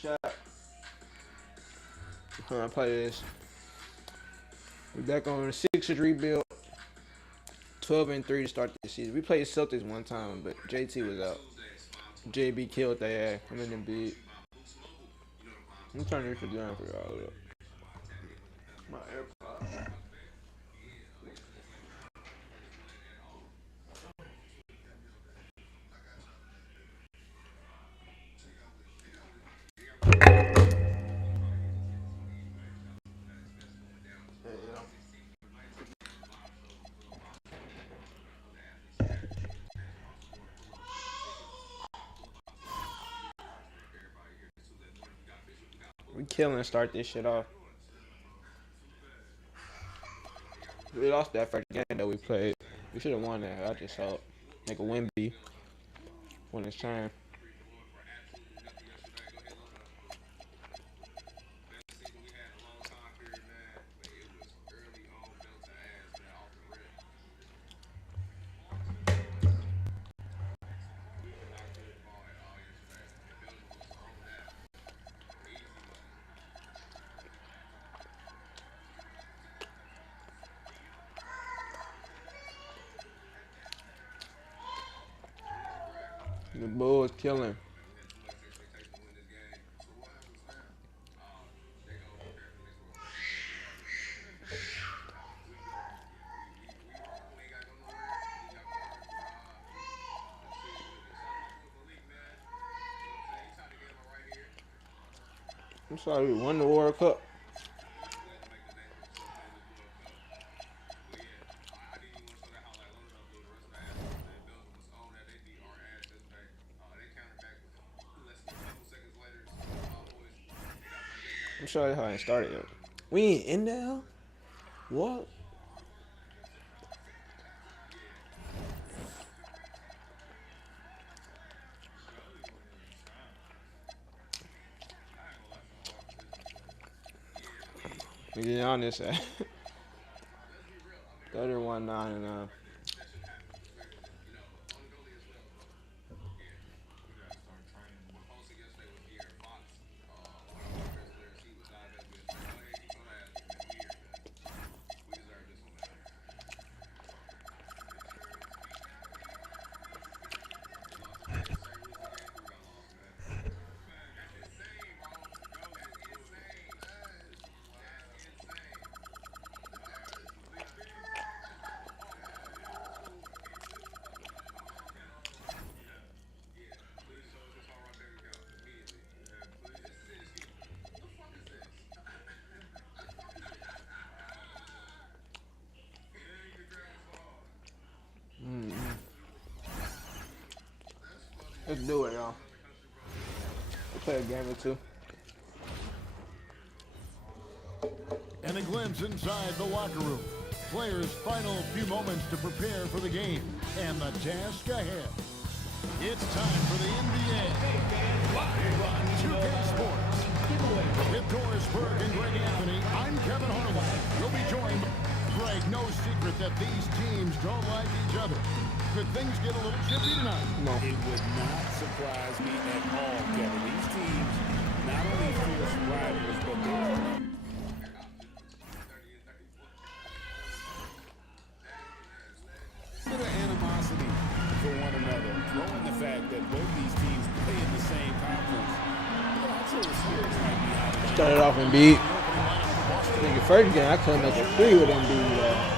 Shut up. I play this. We back on the Sixers rebuild. 12-3 to start this season. We played Celtics one time, but JT was out. JB killed their ass. I'm in the big. I'm turning this shit down for y'all. Look. My AirPods. We killing start this shit off. We lost that first game that we played. We should have won that. I just saw it. Make a win be when it's time. The Bulls killing. I'm sorry, we won the World Cup. I'm sorry how I ain't started yet. We ain't in there? What? We get on this at 31-9. Let's do it, y'all. We'll play a game or two. And a glimpse inside the locker room. Players' final few moments to prepare for the game and the task ahead. It's time for the NBA. Live on 2K Sports. With Doris Burke and Greg Anthony, I'm Kevin Harlan. We'll be joined by Greg. No secret that these teams don't like each other. Could things get a little chippy tonight? No. It would not surprise me at all, Kevin. These teams not only fierce rivals, but they're bit of animosity for one another. Throwing the fact that both these teams play in the same conference. Also, the spirits might be out. Started off in beat. I think the first game I couldn't make a three with Embiid.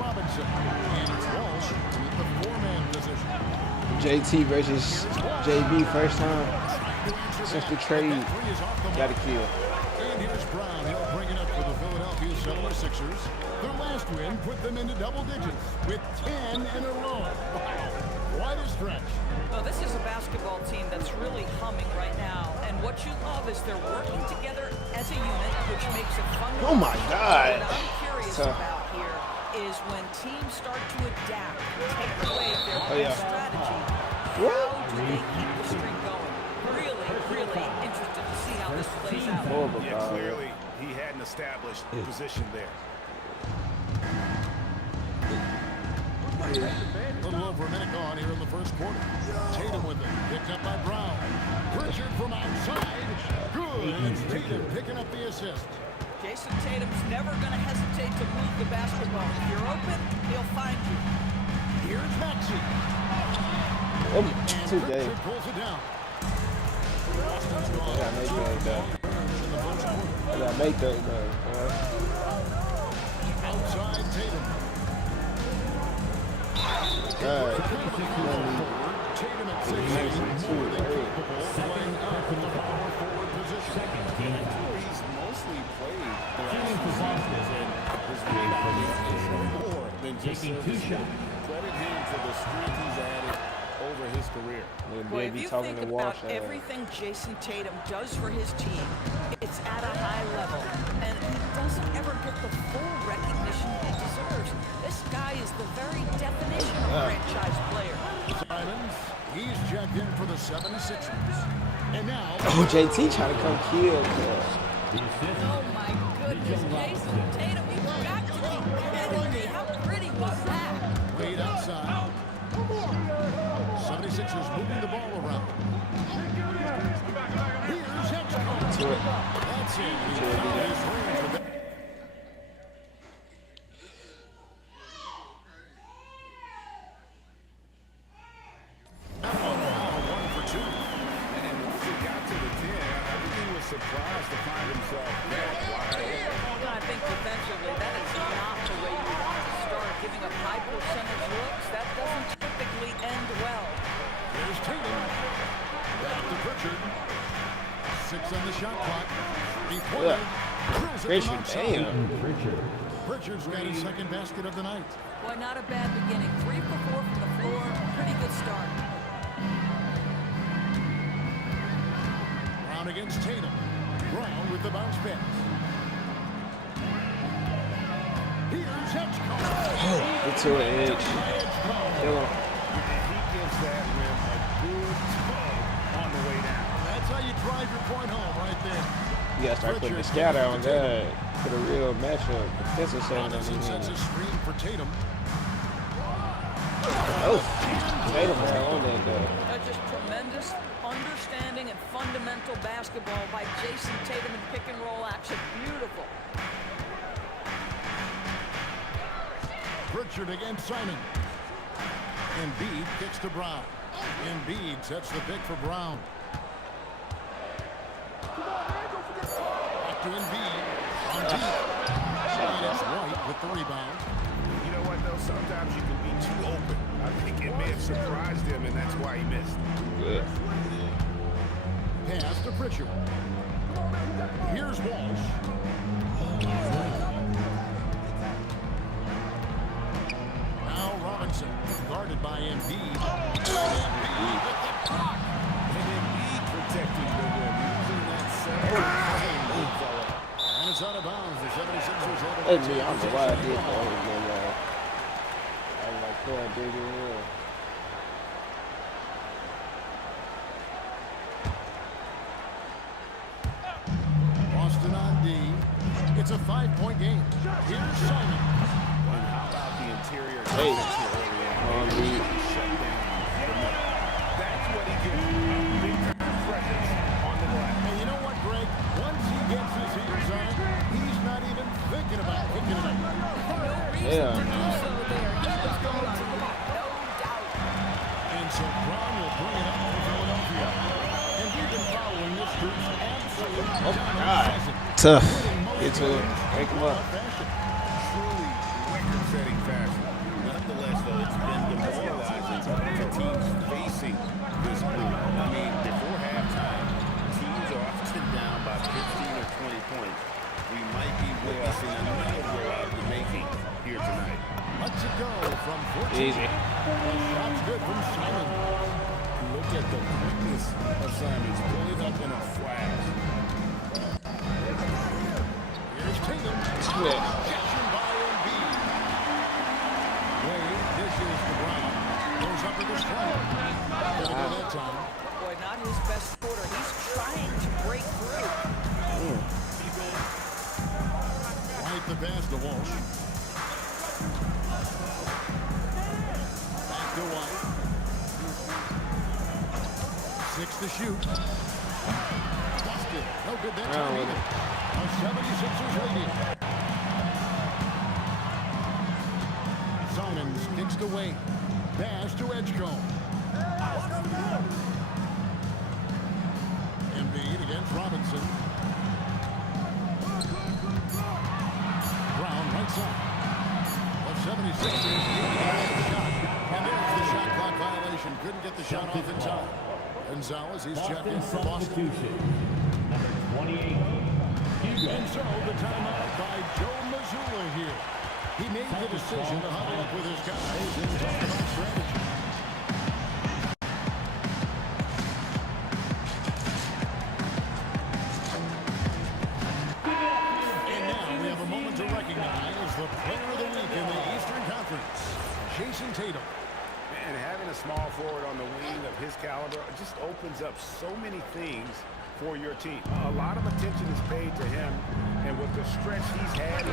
Robinson, and it's Walsh with the four-man position. JT versus JB first time since the trade. Got to kill. And here's Brown. He'll bring it up for the Philadelphia 76ers. Their last win put them into double digits with 10 in a row. Wow, quite a stretch. Well, this is a basketball team that's really humming right now. And what you love is they're working together as a unit, which makes it fun. Oh, my God. What I'm curious about here is when teams start to adapt, take away their strategy, how do they keep the string going? Really interested to see how this plays out. Yeah, clearly he had an established position there. little over a minute gone here in the first quarter. Tatum with it, picked up by Brown. Pritchard from outside. Good. And it's Tatum picking up the assist. Jason Tatum's never going to hesitate to move the basketball. If you're open, he'll find you. Here's Maxey. Oh, And too gay. Pritchard pulls it down. I gotta make those though. I gotta make those though. Outside Tatum. God. Tatum at 6'8", more than capable of playing up in the power forward position. He's mostly played the last few seasons, and his rebounding is more than just serviceable. Credit him for the strength he's added over his career. Boy, if you think about everything Jason Tatum does for his team, it's at a high level, and he doesn't ever get the full recognition he deserves. This guy is the very definition of a franchise player. Simons, he's checked in for the 76ers. And now, Oh, JT trying to come kill. Oh my goodness, Jason Tatum, you've got to be kidding me. How pretty was that? Wade outside. 76ers moving the ball around. Here's Hitchcock. To it. That's it. He found his range with that. That one now 1 for 2. And once he got to the 10, everything was surprised to find himself that wide open. I think defensively, that is not the way you want to start. Giving up high percentage looks, that doesn't typically end well. Here's Tatum. Back to Pritchard. 6 on the shot clock. Three-pointer. Drills it from outside. Pritchard's got his second basket of the night. Boy, not a bad beginning. 3 for 4 from the floor. Pretty good start. Brown against Tatum. Brown with the bounce pass. Here's Hitchcock. Get to it, Edge. Kill him. And he gives that rim a good tug on the way down. That's how you drive your point home right there. You gotta start putting the scatter on that. Put a real matchup. Defensive setting on Robinson sets a the screen for Tatum. Oh, Tatum man on that though. Just tremendous understanding and fundamental basketball by Jason Tatum in pick and roll action. Beautiful. Pritchard against Simon. Embiid kicks to Brown. Embiid sets the pick for Brown. Back to Embiid. On deep. And it's White with the rebound. You know what, though? Sometimes you can be too open. I think it may have surprised him, and that's why he missed. Good. Pass to Pritchard. Here's Walsh. Now Robinson, guarded by Embiid. Embiid with the block. And Embiid protecting the rim, using that center. And it's out of bounds. The 76ers have Hey, it. me, I don't know why I did that. I was like, pulling big in here. Boston on D. It's a 5-point game. Here's Simon. And how about the interior Hey. defense here early on? On the Shut down the middle. That's what he gives you, a big-time presence on the glass. And you know what, Greg? Once he gets his hands on it, he's not even thinking about picking it up. yeah. So there, he was going to the ball, no doubt. And so Brown will bring it up for Philadelphia. And we've been following this group's absolute dominant season. Tough. Get to it. Wake him up. Truly record-setting fashion. Nonetheless, though, it's been demoralizing to teams facing this group. I mean, before halftime, teams are often down by 15 or 20 points. We might be witnessing another blowout in the making here tonight. Let's it go from 14. Easy. Shot's good from Simon. Look at the quickness of Simons. Pulling up in a flash. Here's Tatum. Split. Objection by Embiid. Wade dishes to Brown. Goes up with the screen. Doesn't go that time. Boy, not his best quarter. He's trying to break through. White the pass to Walsh. Back to White. 6 to shoot. Busted. No good that time either. The 76ers leading. Simons kicks to Wade. Pass to Edgecombe. Embiid against Robinson. Brown right side. The 76ers leading the shot. And there's the shot clock violation. Couldn't get the shot off in time. Gonzalez, he's checked in for Boston. Number 28. And so the timeout by Joe Mazzulla here. He made the decision to huddle up with his guys and talk about strategy. And now we have a moment to recognize the player of the week in the Eastern Conference, Jason Tatum. And having a small forward on the wing of his caliber just opens up so many things for your team. A lot of attention is paid to him, and with the stretch he's had,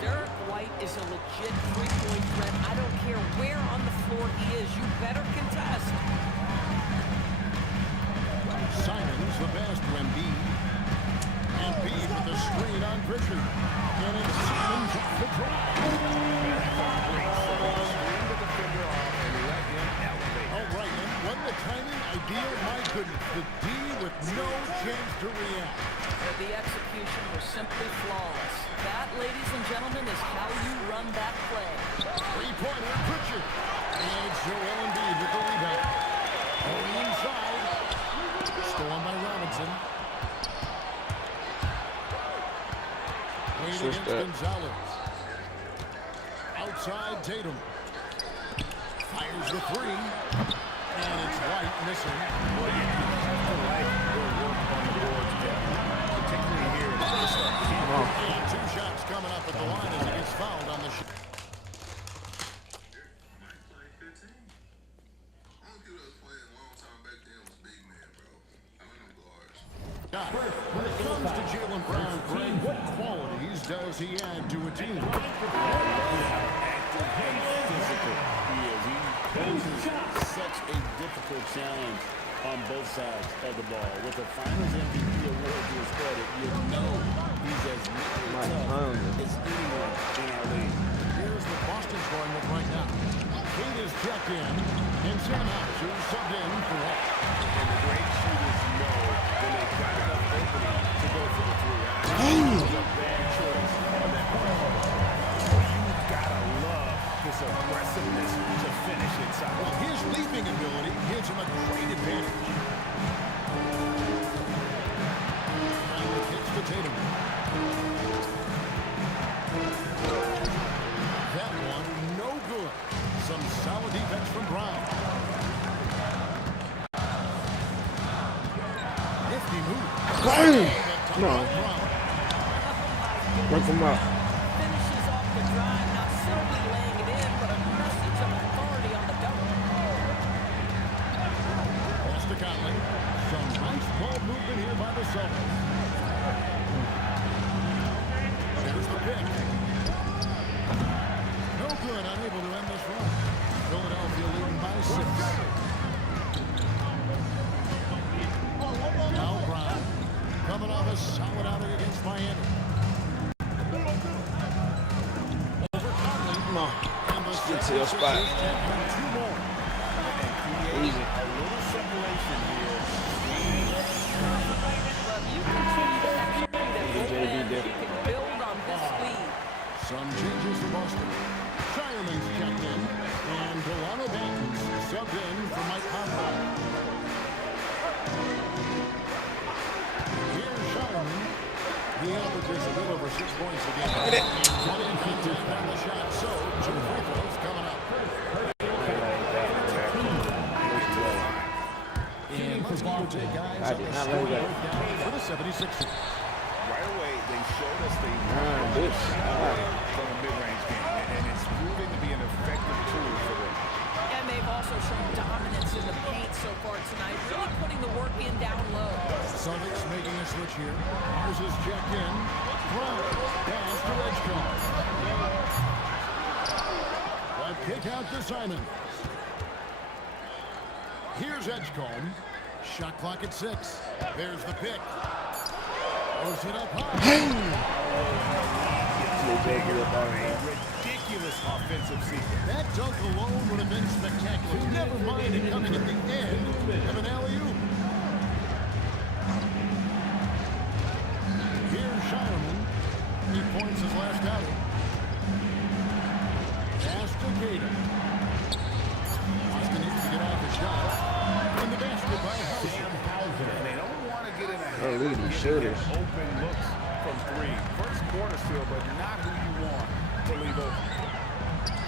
Derek White is a legit three-point threat. I don't care where on the floor he is. You better contest. Simons, the pass to Embiid. Embiid with the screen on Pritchard. And it's Simons off the drive. All right, and wasn't the timing ideal? My goodness, the D with no chance to react. The execution was simply flawless. That, ladies and gentlemen, is how you run that play. Three-pointer, Pritchard. And Joel Embiid with the rebound. Going inside. Stolen by Robinson. Wade against Gonzalez. Outside Tatum. Fires the three. And it's White missing. well, you have to like their work on the boards, Kevin. Particularly here in the first half. And 2 shots coming up at the line as he gets fouled on the shot. When it comes to Jaylen Brown, Greg, what qualities does he add to a team? Active and physical he is. He poses such a difficult challenge on both sides of the ball. With the Finals MVP award to his credit, you know he's as tough as anyone in our league. Here's what Boston's going with right now. Kate is checked in, and Sam Hauser subbed in for White. And the great shooters know when they've got enough opening to go for the three. That was a bad choice on that part. You've got to love his aggressiveness to finish inside. Well, his leaping ability gives him a great advantage. Now it hits to Tatum. That one, no good. Some solid defense from Brown. Nifty move. Bang! Come No. on. Work him out. Finishes off the drive, not simply laying it in, but a message of authority on the double. Pass to Conley. Some nice ball movement here by the Celtics. There's the pick. No good, unable to end this run. Philadelphia leading by 6. Now Brown coming off a solid outing against Miami. Over Conley. Come on. And the Get to your spot. 2 more. Easy. A little separation here. Well, you continue to execute at JB you different. can build on this lead. Some changes for Boston. Shireman's checked in, and Delano Banks subbed in for Mike Conley. Here's Shireman. He averages a little over 6 points a game. 20 contact on the shot, so 2 free throws coming up. And let's give you take guys I on did the not score like that. breakdown for the 76ers. Right away, they showed us they This. from a mid-range game, and it's proving to be an effective tool for them. And they've also shown Celtics making a switch here. Mars is checked in. Brown pass to Edgecombe. A kick out to Simon. Here's Edgecombe. Shot clock at 6. There's the pick. Throws it up high. Ridiculous offensive season. That dunk alone would have been spectacular. Never mind it coming at the end of an alley-oop. Here's Shireman. He points his last outing. Pass to Cater. Boston needs to get off the shot. And the basket by Hauser. And they don't want to get in a Hey, look at these shooters. open looks from 3. First quarter still, but not who you want to leave open.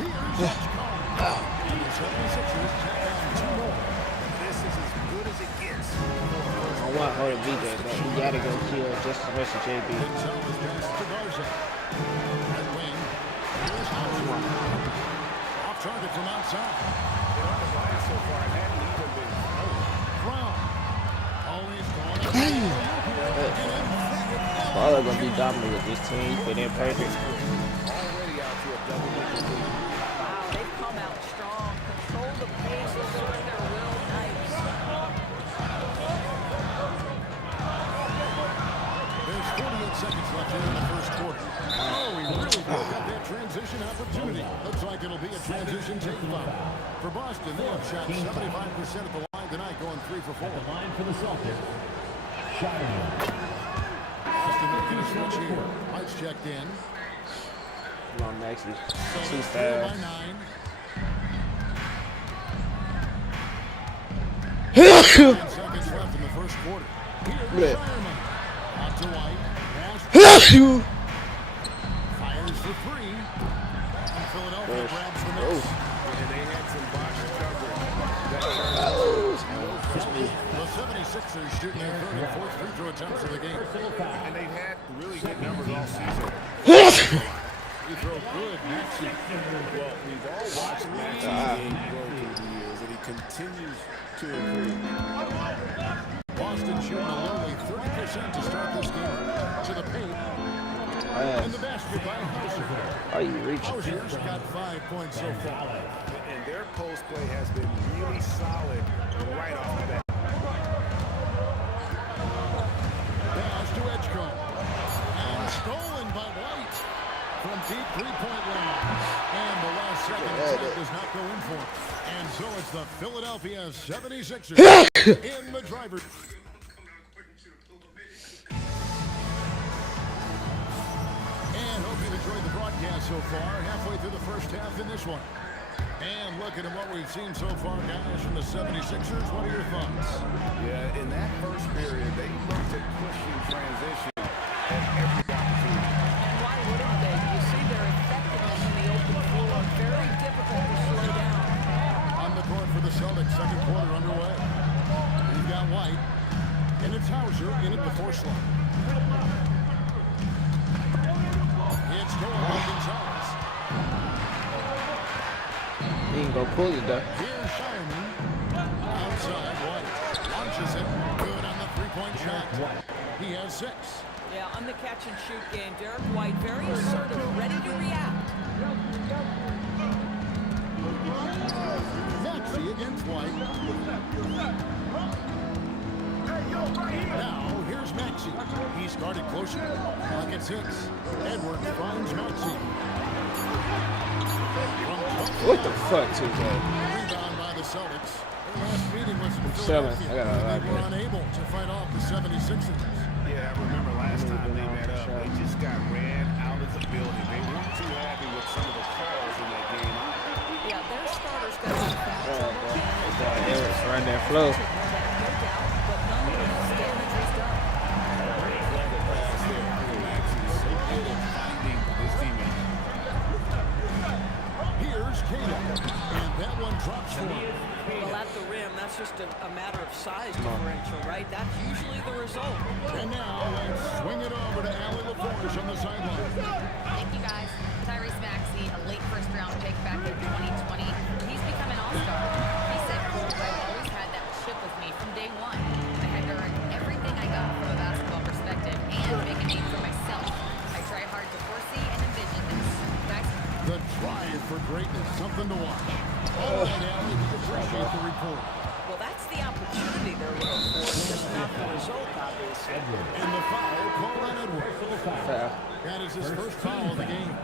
Here's Edgecombe. And the 76ers check down 2 more. This is as good as it gets. I want her to be there, but we gotta go kill just as much as JB. Gonzalez pass to Garza. Right wing. Here's Hauser. Off target from outside. So far, it hadn't even been Brown. Always going. Probably gonna be dominant with this team, but they're perfect. already out to a double-digit lead. Wow, they've come out strong. Control the pace, assert their will. Nice. There's 48 seconds left here in the first quarter. Oh, he really got that transition opportunity. Looks like it'll be a transition take foul. For Boston, they have shot 75% at the line tonight, going 3 for 4. The line for the Celtics. Shireman. Boston making a switch here. White's checked in. Come on, Maxie. So Too they're by fast. 9. 10 seconds left in the first quarter. Here's Yeah. Shireman. Out to White. Pass. Fires for 3. And Philadelphia grabs the miss. And they had some botched coverage. The 76ers shooting their 3rd and 4th free throw attempts of the game. And they've had really good numbers all season. Free throw good. Maxey. Well, we've all watched Maxey's game grow through the years, and he continues to improve. Boston shooting a lowly 30% to start this game. To the paint. And the basket by Hauser. Are you reaching? Hauser's got 5 points so far. And their post play has been really solid right off the bat. Pass to Edgecombe. And stolen by White. From deep three-point line. And the last second attempt does not go in for it. And so it's the Philadelphia 76ers in the driver's. And hope you've enjoyed the broadcast so far. Halfway through the first half in this one. And looking at what we've seen so far, guys, from the 76ers, what are your thoughts? Yeah, in that first period, they looked at pushing transition at every opportunity. And why wouldn't they? You see their effectiveness in the open floor. Very difficult to slow down. On the court for the Celtics, second quarter underway. We've got White, and it's Hauser in at the 4 slot. It's going by Gonzalez. He can go pull it though. Here's Shireman. Outside, White launches it. Good on the three-point shot. He has 6. Yeah, on the catch-and-shoot game, Derek White very assertive, ready to react. Maxey against White. Now, here's Maxey. He's guarded closer. Clock at 6. Edwards finds Maxey. What the fuck, TJ? Rebound by the Celtics. Their last meeting was in Seven. Philadelphia. I got a lot They were of it. unable to fight off the 76ers. Yeah, I remember last time they met up, they just got ran out of the building. They weren't too happy with some of the calls in that game. Yeah, their starters got some foul trouble. They was run that flow. No doubt, but nonetheless, damage was done. Pass there for Maxey. So good at finding his teammate. Here's Cato. And that one drops for him. Well, at the rim, that's just a matter of size differential, right? That's usually the result. And now let's swing it over to Allie LaForge on the sideline. Thank you, guys. Tyrese Maxey, a late first-round pick back in 2020. He's become an all-star. He said, quote, I've always had that chip with me from day one. I had to earn everything I got And the foul called on Edwards. Foul. That is his first foul of the game.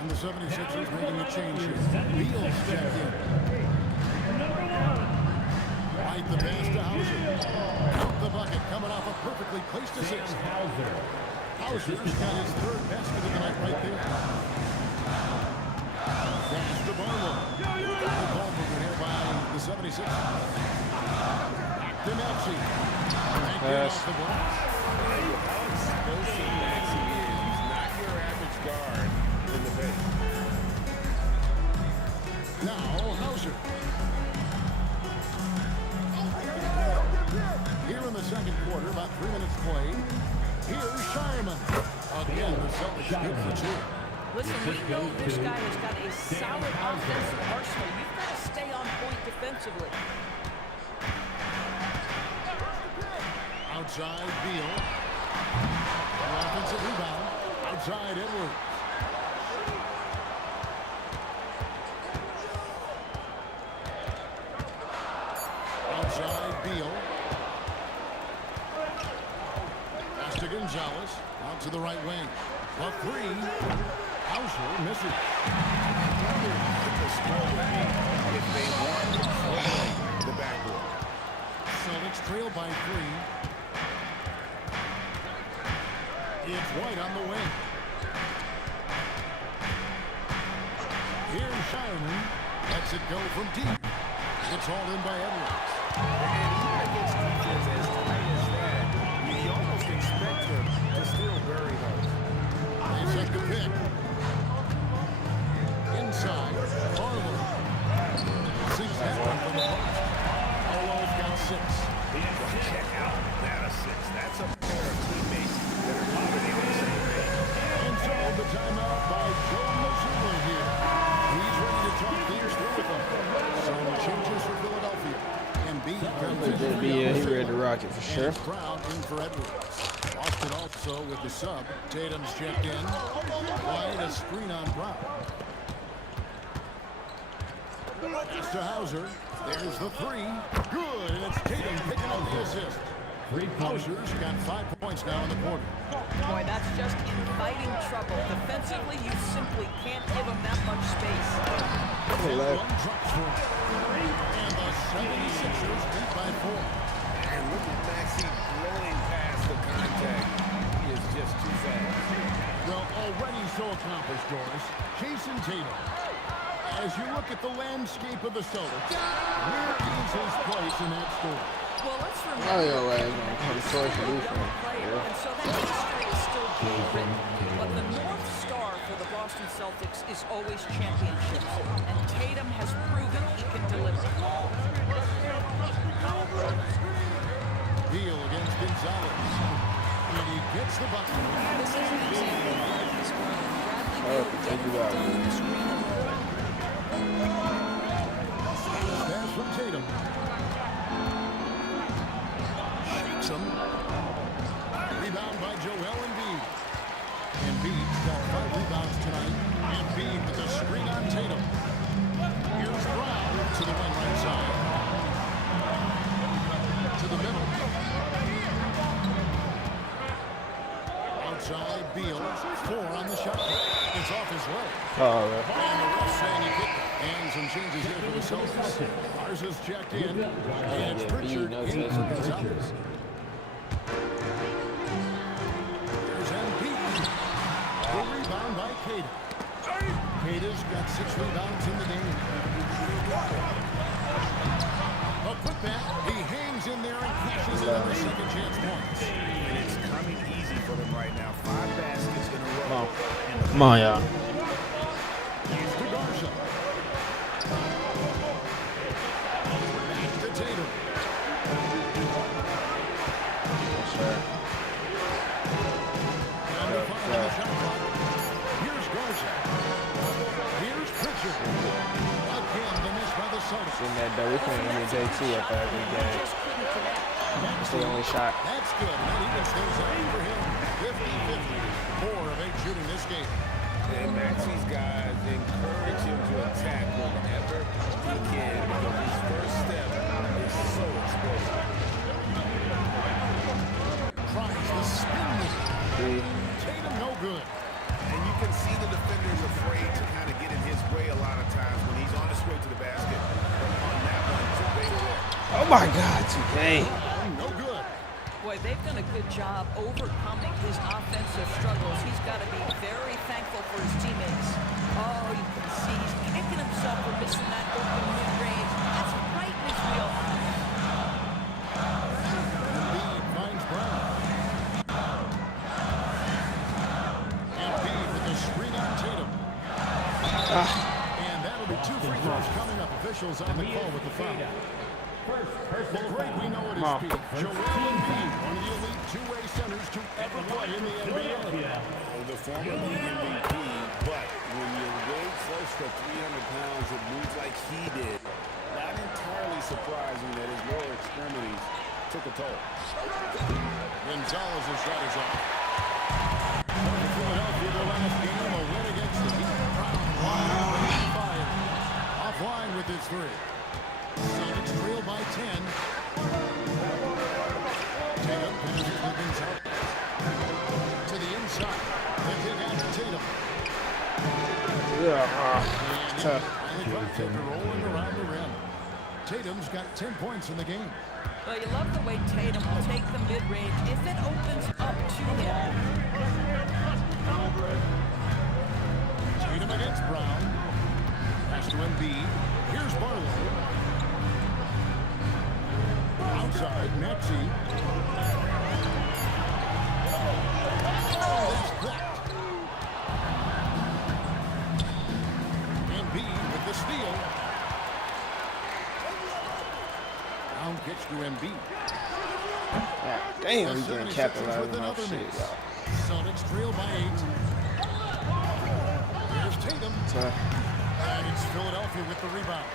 And the 76ers making a change here. Beals checked in. Right the pass to Hauser. Count the bucket coming off a perfectly placed assist. Hauser's got his third basket of the night right there. Pass to Barlow. The ball movement here by the 76ers. Back to Maxey. Pass. Off the glass. How explosive Maxey is. He's not your average guard in the paint. Now Hauser. Here in the second quarter, about 3 minutes played. Here's Shireman. Again, the Celtics good for two. Listen, we know this guy has got a solid offensive arsenal. You've got to stay on point defensively. Outside Beal. An offensive rebound. Outside Edwards. Outside Beal. Pass to Gonzalez. Out to the right wing. A three. Hauser misses. If they want to play the backboard. Celtics trail by 3. It's White on the wing. Here's Shireman. Lets it go from deep. It's hauled in by Edwards. And even against defense as tight as that, you almost expect them to still bury those. They set the pick. Inside, Barlow. 6 that one from the post. Barlow's got 6. Check out that assist. That's a pair of teammates that are moving on the same page. And so the timeout by Joe Mazzulla here. He's ready to talk things through with them. Some changes for Philadelphia. And B comes in. He ready to rock it for sure. And Brown in for Edwards. Boston also with the sub. Tatum's checked in. White a screen on Brown. It's to Hauser. There's the 3. Good, and it's Tatum picking up the assist. Hauser's got 5 points now in the quarter. Boy, that's just inviting trouble. Defensively, you simply can't give him that much space. One drops for him. And the 76ers lead by 4. And look at Maxey blowing past the contact. He is just too fast. Well, already so accomplished, Doris. Jason Tatum. As you look at the landscape of the Celtics, where is his place in that story? Well, let's remember. Oh, yeah, well, he's gonna come source for you. Player, and so that history is still being written. But the North Star for the Boston Celtics is always championships. And Tatum has proven he can deliver. Beal against Gonzalez. And he gets the bucket. This is an example of what he's grown. Bradley take you out. doing the screen and roll. Pass from Tatum. Shakes him. Rebound by Joel Embiid. Embiid's got 5 rebounds tonight. Embiid with a screen on Tatum. Here's Brown to the wing right side. To the middle. Outside Beal. 4 on the shot. It's off his leg. Oh, And the ref saying he kicked it. And some changes here for the Celtics. Ours is checked in. And it's Pritchard in for Gonzalez. There's Embiid. The rebound by Cade. Cade's got 6 rebounds in the game. A putback. He hangs in there and cashes in on the second chance points. And it's coming easy for them right now. 5 baskets in a row. Come on, y'all. He's to Garza. Back to Tatum. Yes, sir. And the fire on the shot clock. Here's Garza. Here's Pritchard. Again, the miss by the Celtics. In that though, we playing him and JT up there every game. Just couldn't connect. It's the only shot. That's good. That even stays up for him. 50-50. 4 of 8 shooting this game. And Maxey's guys encourage him to attack whenever he can, because his first step is so explosive. Trying my God, 2K. No good. Boy, they've done a good job overcoming his offensive struggles. He's got to be very thankful for his teammates. Oh, you can see he's kicking himself for missing that open mid-range. That's right in his wheelhouse. Embiid finds Brown. Embiid with the screen on Tatum. And that'll be 2 free throws coming up. Officials on the call with the foul. The great we know at his peak, Joel Embiid, one of the elite two-way centers to ever play in the NBA. The former league MVP, but when you weigh close to 300 pounds, it moves like he did. Not entirely surprising that his lower extremities took a toll. Gonzalez's shot is off. Philadelphia, their last game, a win against the Heat. Offline with his 3. Celtics trail by 10. Tatum passes to Gonzalez. To the inside. They kick out to Tatum. Tough. And the clock taker rolling around the rim. Tatum's got 10 points in the game. Well, you love the way Tatum will take the mid-range if it opens up to him. Tatum against Brown. Pass to Embiid. Here's Barlow. Outside, Maxey. Oh, that's blocked. Embiid with the steal. Brown kicks to Embiid. Damn, we getting capitalized on our shit, y'all. Celtics trail by 8. Here's Tatum. And it's Philadelphia with the rebound.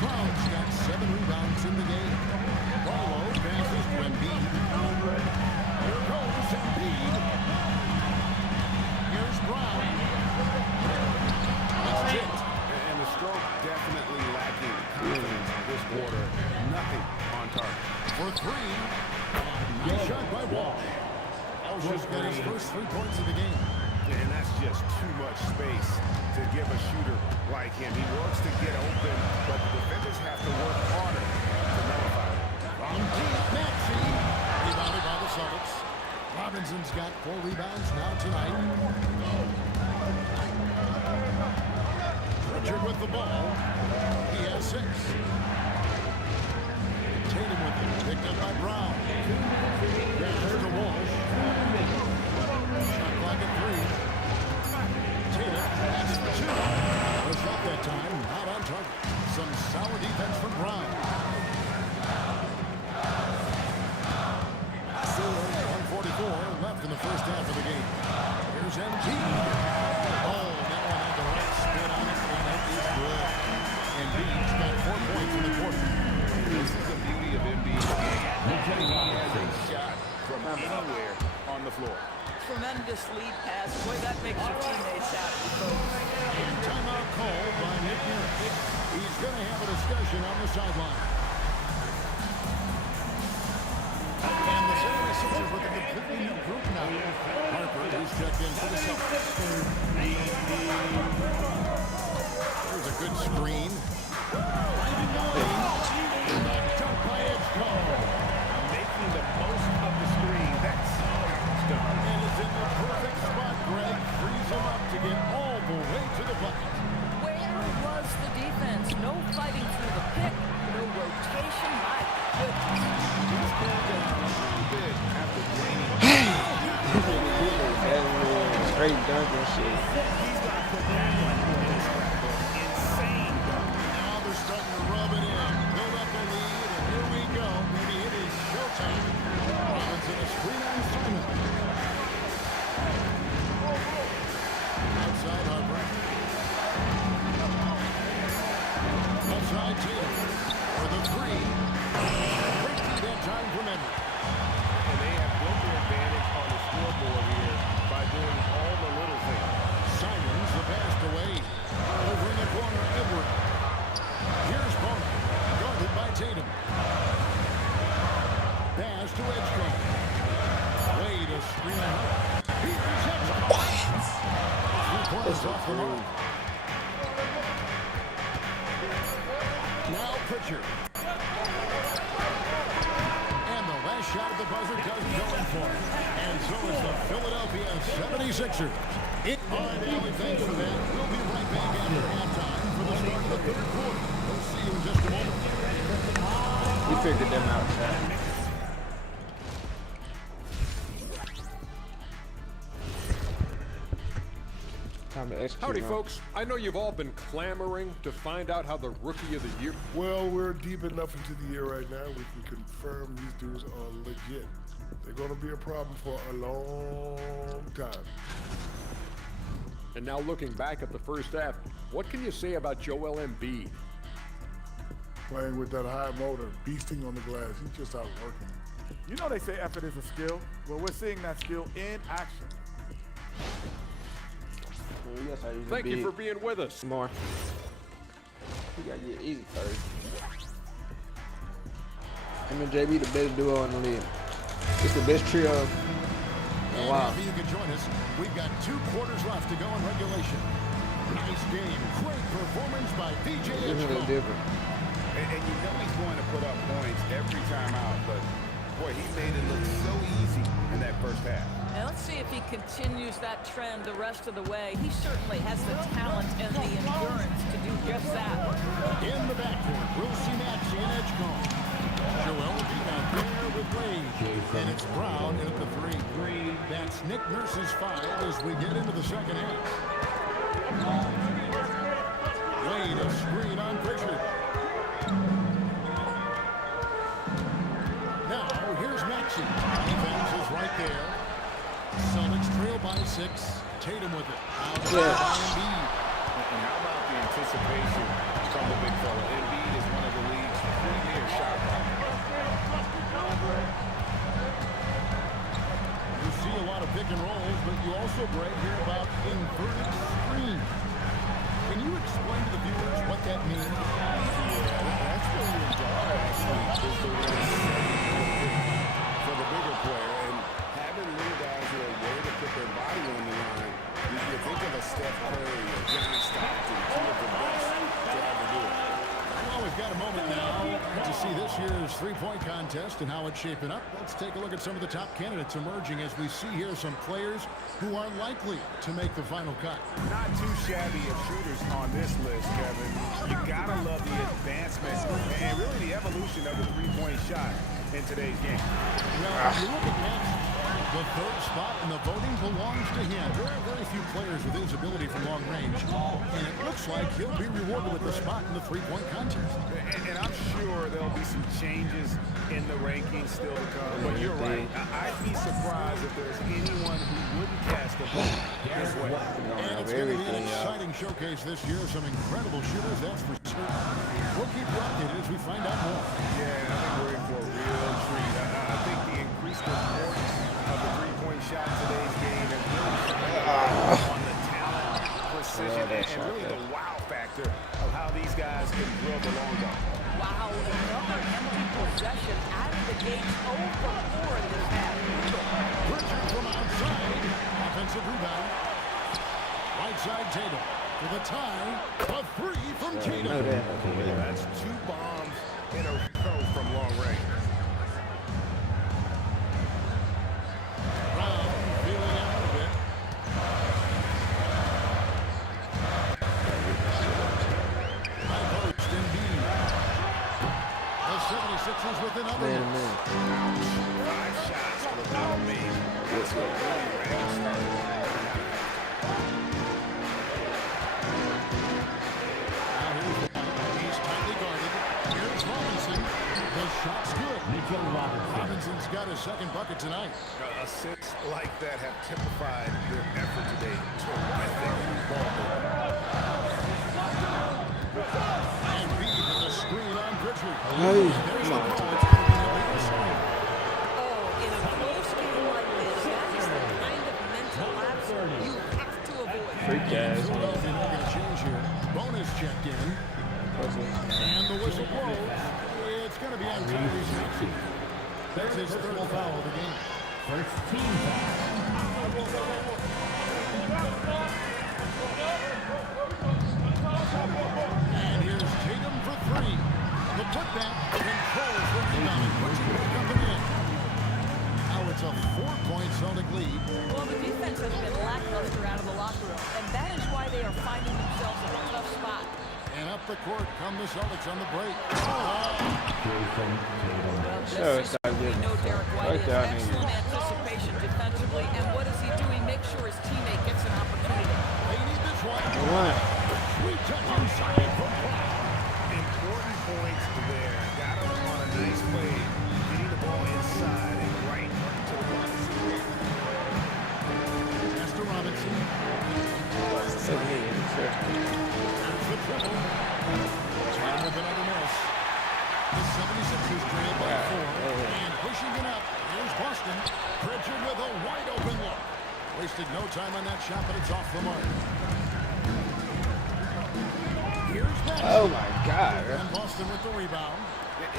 Brown's got 7 rebounds in the game. Barlow passes to Embiid. Here goes Embiid. Here's Brown. That's it. And the stroke definitely lacking confidence this quarter. Nothing on target. For 3. Nice shot by Walsh. Walsh has got his first 3 points of the game. And that's just too much space to give a shooter like him. He works to get open, but the defenders have to work harder to nullify it. From deep, Maxey. Rebounded by the Celtics. Robinson's got 4 rebounds now tonight. Pritchard with the ball. He has 6. Tatum with it. Picked up by Brown. There's to Walsh. Shot clock at 3. Tatum, that's for 2. Was up that time, not on target. Some solid defense from Brown. 1:44 left in the first half of the game. Here's Embiid. Oh, that one had the right spin on it, and it is good. Embiid's got 4 points in the quarter. This is the beauty of Embiid's game. He has a shot from anywhere on the floor. Tremendous lead pass. Boy, that makes your teammates happy, folks. And timeout called by Nick Nurse. He's going to have a discussion on the sideline. And the 76ers with a completely new group now. Harper, who's checked in for the Celtics. There's a good screen. Finding the lane. Knocked out by Edgecombe. Making the most of the screen. That's done. And it's in the perfect spot, Greg. Frees him up to get all the way to the bucket. Where was the defense? No fighting through the pick. No rotation. My goodness. He's cooled down a bit after draining. Straight dunk and shit. He's got to put that one on his scrapbook. Insane dunk. Now they're starting to rub it in. Build up the lead, and here we go. Maybe it is showtime. Robinson, a screen on Simon. Outside Harper. Outside Tatum. For the 3. Breaking that time from Edwards. And they have built their advantage on the scoreboard here by doing all the little things. Simons, the pass away. Over in the corner, Edwards. Here's Bono. Guarded by Tatum. Pass to Edgecombe. Wade, a screen out. He rejects it. Plays off the mark. Now Pritchard. uniform. And so is the Philadelphia 76ers. All right, Allie, thanks for that. We'll be right back after halftime for the start of the third quarter. We'll see you in just a moment. We figured them out, Chad. Time to execute. Howdy, folks. I know you've all been clamoring to find out how the Rookie of the Year. Well, we're deep enough into the year right now, we can confirm these dudes are legit. They're going to be a problem for a long time. And now looking back at the first half, what can you say about Joel Embiid? Playing with that high motor, beasting on the glass, he's just out working. You know they say effort is a skill. Well, we're seeing that skill in action. Yes, I use Thank you Embiid. for being with us. More. You gotta get easy first. Him and JB the best duo in the league. It's the best trio. And Wow. if you can join us, we've got 2 quarters left to go in regulation. Nice game. Great performance by DJ It's really Edgecombe. different. And you know he's going to put up points every time out, but boy, he made it look so easy in that first half. Now let's see if he continues that trend the rest of the way. He certainly has the talent and the endurance to do just that. In the backcourt, we'll see Maxey and Edgecombe. Joel Embiid out there with Wade. And it's Brown in at the 3. That's Nick Nurse's 5 as we get into the second half. Wade, a screen on Pritchard. Now, here's Maxey. Defense is right there. Celtics trail by 6. Tatum with it. Out by Embiid. And how about the anticipation from the big fella? Embiid is one of the league's premier shot blockers. You see a lot of pick and rolls, but you also, Greg, hear about inverted screen. Can you explain to the viewers what that means? That's where your guard actually is the one for the bigger player. And having little guys who are ready to put their body on the line, you think of a Steph Curry or John Stockton, 2 of the best to ever do it. Well, we've got a moment now to see this year's three-point contest and how it's shaping up. Let's take a look at some of the top candidates emerging as we see here some players who are likely to make the final cut. Not too shabby of shooters on this list, Kevin. You gotta love the advancement and really the evolution of the three-point shot in today's game. Well, if you look at Maxey, the 3rd spot in the voting belongs to him. There are very few players with his ability from long range, and it looks like he'll be rewarded with a spot in the three-point contest. And I'm sure there'll be some changes in the rankings still to come. But you're right. I'd be surprised if there's anyone who wouldn't cast a vote this way. And it's going to be an exciting showcase this year. Some incredible shooters, that's for certain. We'll keep you updated as we find out more. Yeah, I think we're in for a real treat. I think the increased importance of the three-point shot in today's game has really shined on the talent, precision, and really the wow factor of how these guys can drill the long ball. Wow, another empty possession out of the game. 0 for 4 in this half. Pritchard from outside. Offensive rebound. Right side Tatum. For the tie. A 3 from Tatum. That's 2 bombs in a row from long range. Brown feeling out a bit. High post Embiid. The 76ers with another miss. 5 shots without a lead. That's what really ran started. Now here's White. He's tightly guarded. Here's Robinson. The shot's good. Mitchell Robinson. Robinson's got his 2nd bucket tonight. Assists like that have typified their effort today. Terrific ball. And Embiid with a screen on Pritchard. Hey, There's come the on. call. It's going to be illegal sign. Oh, in a close game like this, that is the kind of mental lapse you have to avoid. Freak ass. Philadelphia not going to change here. Bonus checked in. And the whistle blows. It's going to be on Tyrese Maxey. That's his 3rd foul of the game. First team foul. And here's Tatum for 3. The putback controls the rebound and puts it back up and in. Now it's a court come the Celtics on the break. Jason Tatum. Sure, it's not We good. know Derek White Right has there, I think. excellent anticipation defensively, and what does he do? He makes sure his teammate gets an opportunity. They need this one. One. Sweet touch inside from Brown. Important points there. Got him on a nice play. Getting the ball inside and right to the box. Master Robinson. That's me, sure. There's the triple. Tatum with another miss. The 76ers trail by 4. And pushing it up. Here's Boston. Pritchard with a wide open look. Wasted no time on that shot, but it's off the mark. Here's Boston. Oh my God. And Boston with the rebound.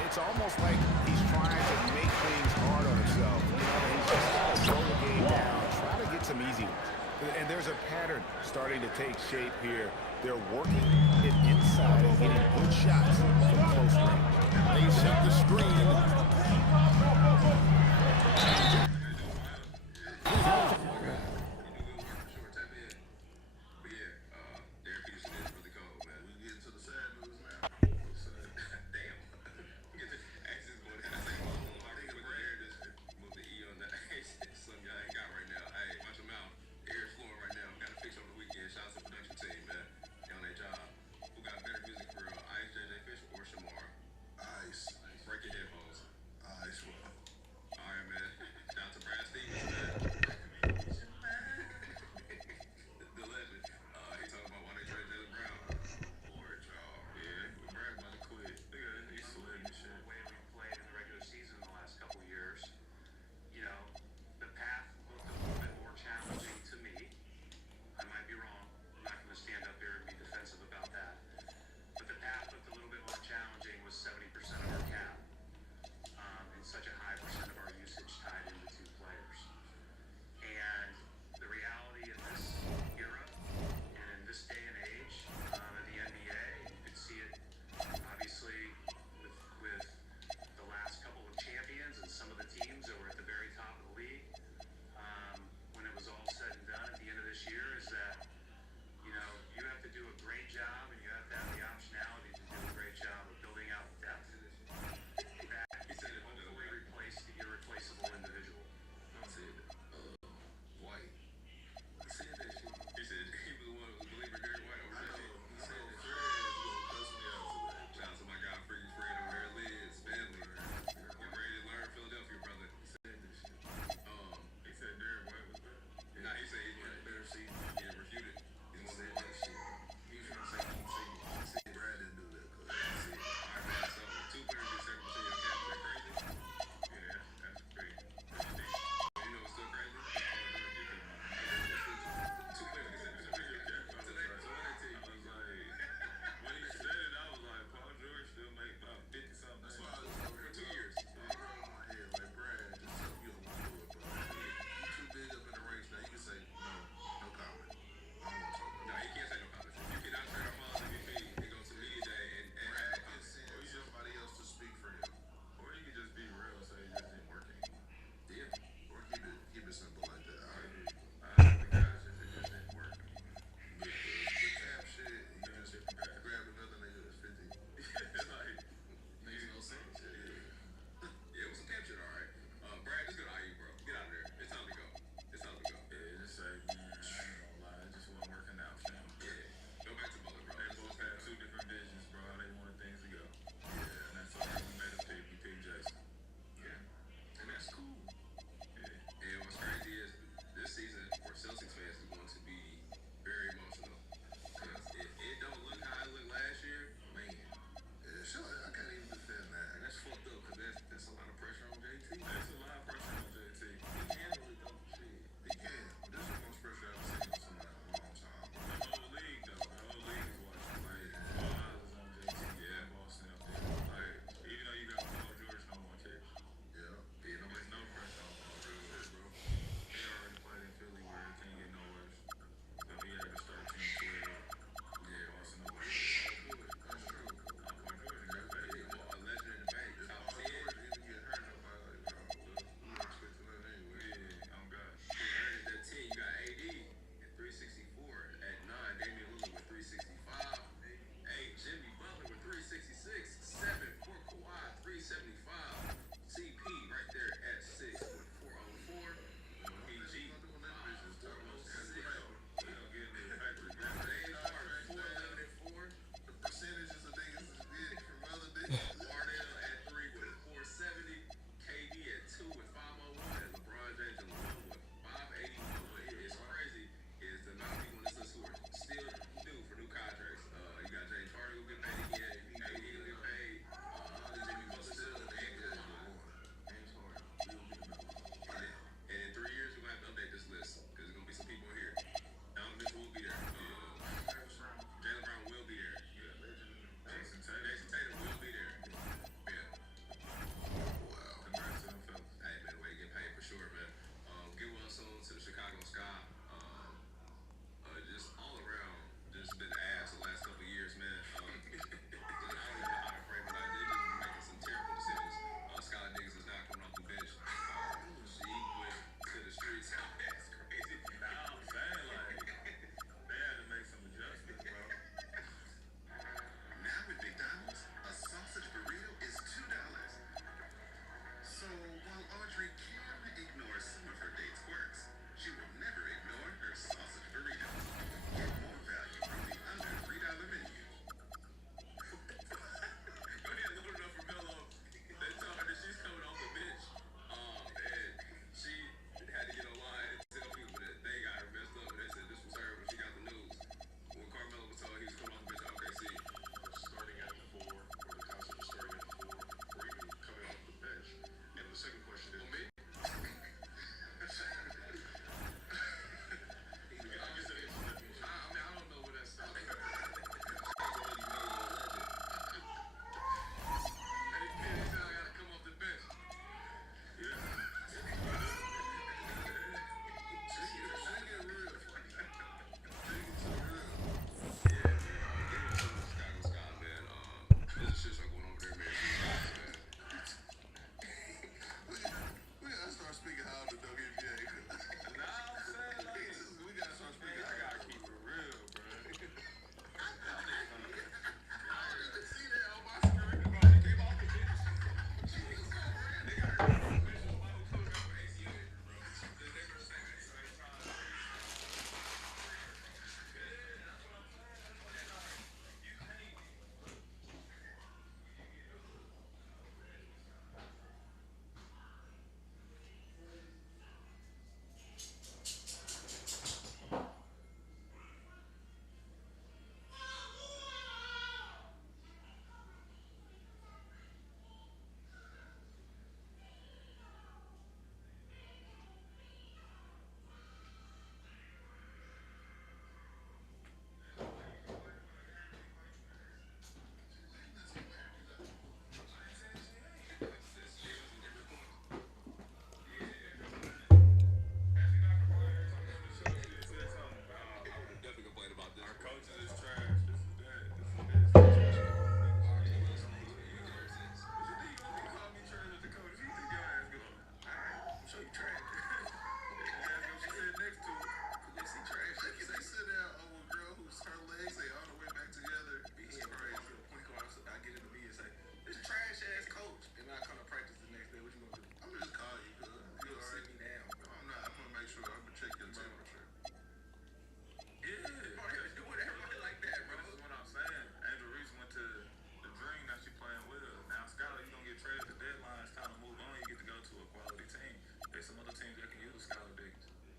It's almost like he's trying to make things hard on himself. You know, he's just got to slow the game down, try to get some easy ones. And there's a pattern starting to take shape here. They're working it inside and getting good shots from close range. They set the screen.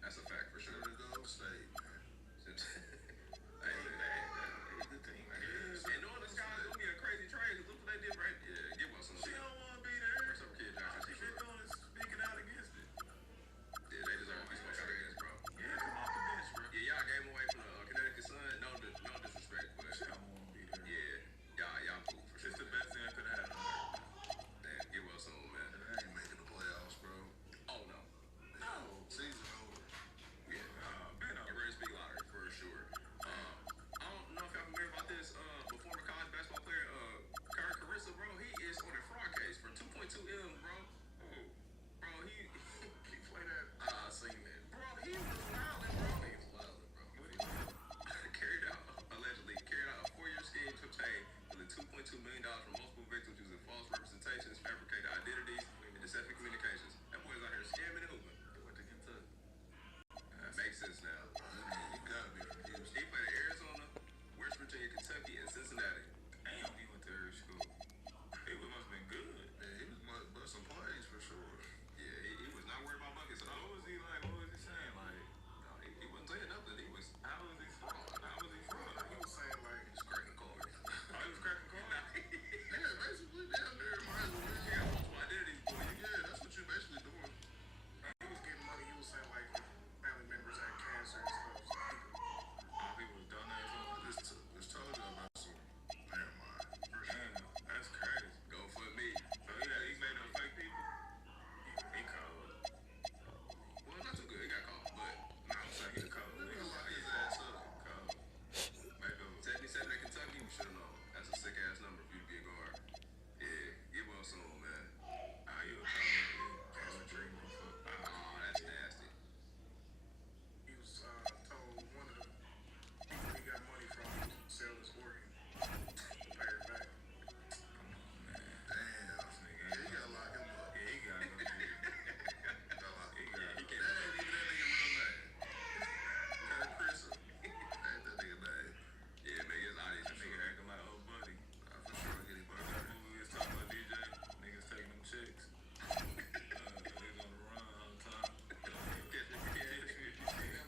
That's a fact for sure. Go State, man. Hey, good team, man. And knowing the Sky's gonna be a crazy trade, look what they did right. Yeah, give us some. She don't want to be there. For some kid, Josh. She been doing is speaking out against it. Yeah, they deserve to be spoken out against, bro. Yeah, come off the bench, bro. Yeah, y'all gave him away from the Connecticut Sun. No disrespect, but she don't want to be there. Yeah, y'all cool for sure. It's the best thing I could have happened. Damn, give us some, man. They ain't making the playoffs, bro. Oh no. No, season over. Yeah, man, I'm ready to speak louder for sure. I don't know if y'all familiar about this. Former college basketball player, Kurt Carissa, bro, he is on a fraud case for 2.2 M, bro. Oh, bro, he played that. I seen that, bro. He was wilding, bro. He was wilding, bro. What he allegedly carried out a 4-year scheme to obtain more than $2.2 million from multiple victims using false representations, fabricated identities, and deceptive communications. That boy's out here scamming and hooping. He went to Kentucky. That makes sense now. He gotta be from Houston. He played at Arizona, West Virginia, Kentucky, and Cincinnati. Damn, he went to every school. He must have been good. Yeah, he was busting plays for sure. Yeah, he was not worried about buckets at all. What was he like? What was he saying? Like, no, he wasn't saying nothing. He was. How was he fraud? How was he fraud? He was saying like he was cracking cards. Oh, he was cracking cards. Yeah, basically down there, might as well. He got multiple identities, boy. Yeah, that's what you're basically doing. He was getting money. He was saying like family members had cancer and stuff. So people was donating. Just told you about some. Never mind. Damn, that's crazy. Go for me. So he made them fake people. He called. Well, not too good. He got caught, but I'm saying he called. He locked his ass up. Called. Maybe 77 in Kentucky. We should have known. That's a sick ass number for you to be a guard. Yeah, give us some, man. You a cancer treatment. Oh, that's nasty. He was told one of the people he got money from sell his organ to pay it back. Damn, nigga. He got to lock him up. Yeah, he got to lock him up. He can't even that nigga real name. Chris. Ain't that nigga name. Yeah, man, his audience. That nigga acting like old buddy. For sure, get him back. That movie we was talking about DJ. Niggas taking them chicks. They on the run all the time. Catch me if you can.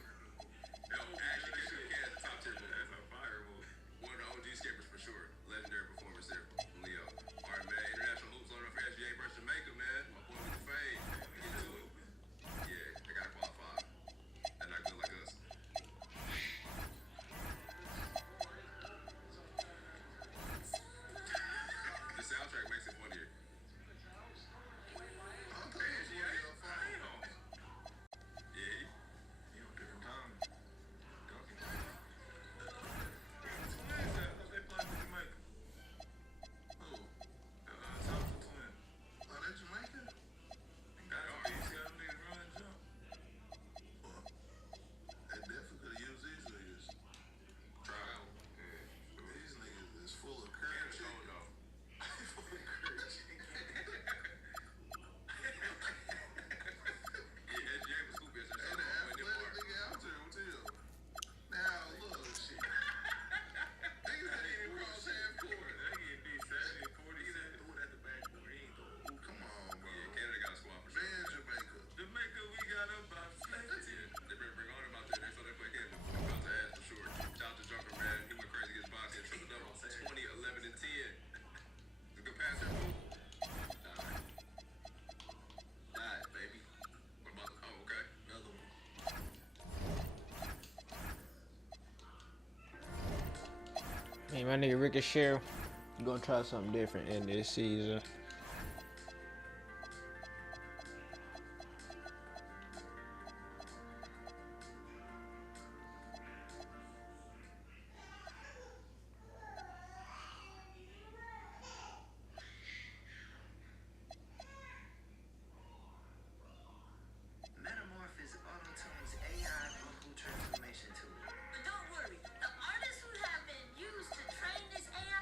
Actually, catch me if you can. Top tier. That's a fire move. One of the OG skippers for sure. Legendary performance there from Leo. All right, man. International hoops loaded up for SGA versus Jamaica, man. My boy with the fade. We get to it. Yeah, they gotta qualify. They're not good like us. The soundtrack makes it funnier. Yeah, he on different time. They playing for Jamaica. Who? Thompson Twins. Oh, they Jamaican? Gotta be. See how them niggas run and jump? Well, they definitely could use these niggas. Try out. Yeah. These niggas is full of courage. Oh, no. Full of courage. Yeah, SGA was hoop bitch. Hey, the athletic nigga out there, I'm telling you. Now, look, shit. Niggas ain't even cross half court. They get beat 70 and 40. He didn't do it at the backboard. He ain't doing it. Come on, bro. Yeah, Canada got a squad for sure. Man, Jamaica. Jamaica, we got about 50. They bring on him out there. So they play Canada. About to ask for sure. Shout out to Junker, man. He went crazy against Boston. Triple double. 20, 11, and 10. The good pass there, fool. Died, baby. What about the... Oh, okay. Another one. Hey, my nigga Ricochet gonna try something different in this season. Metamorph is Auto-Tune's AI vocal transformation tool. Don't worry, the artists who have been used to train this AI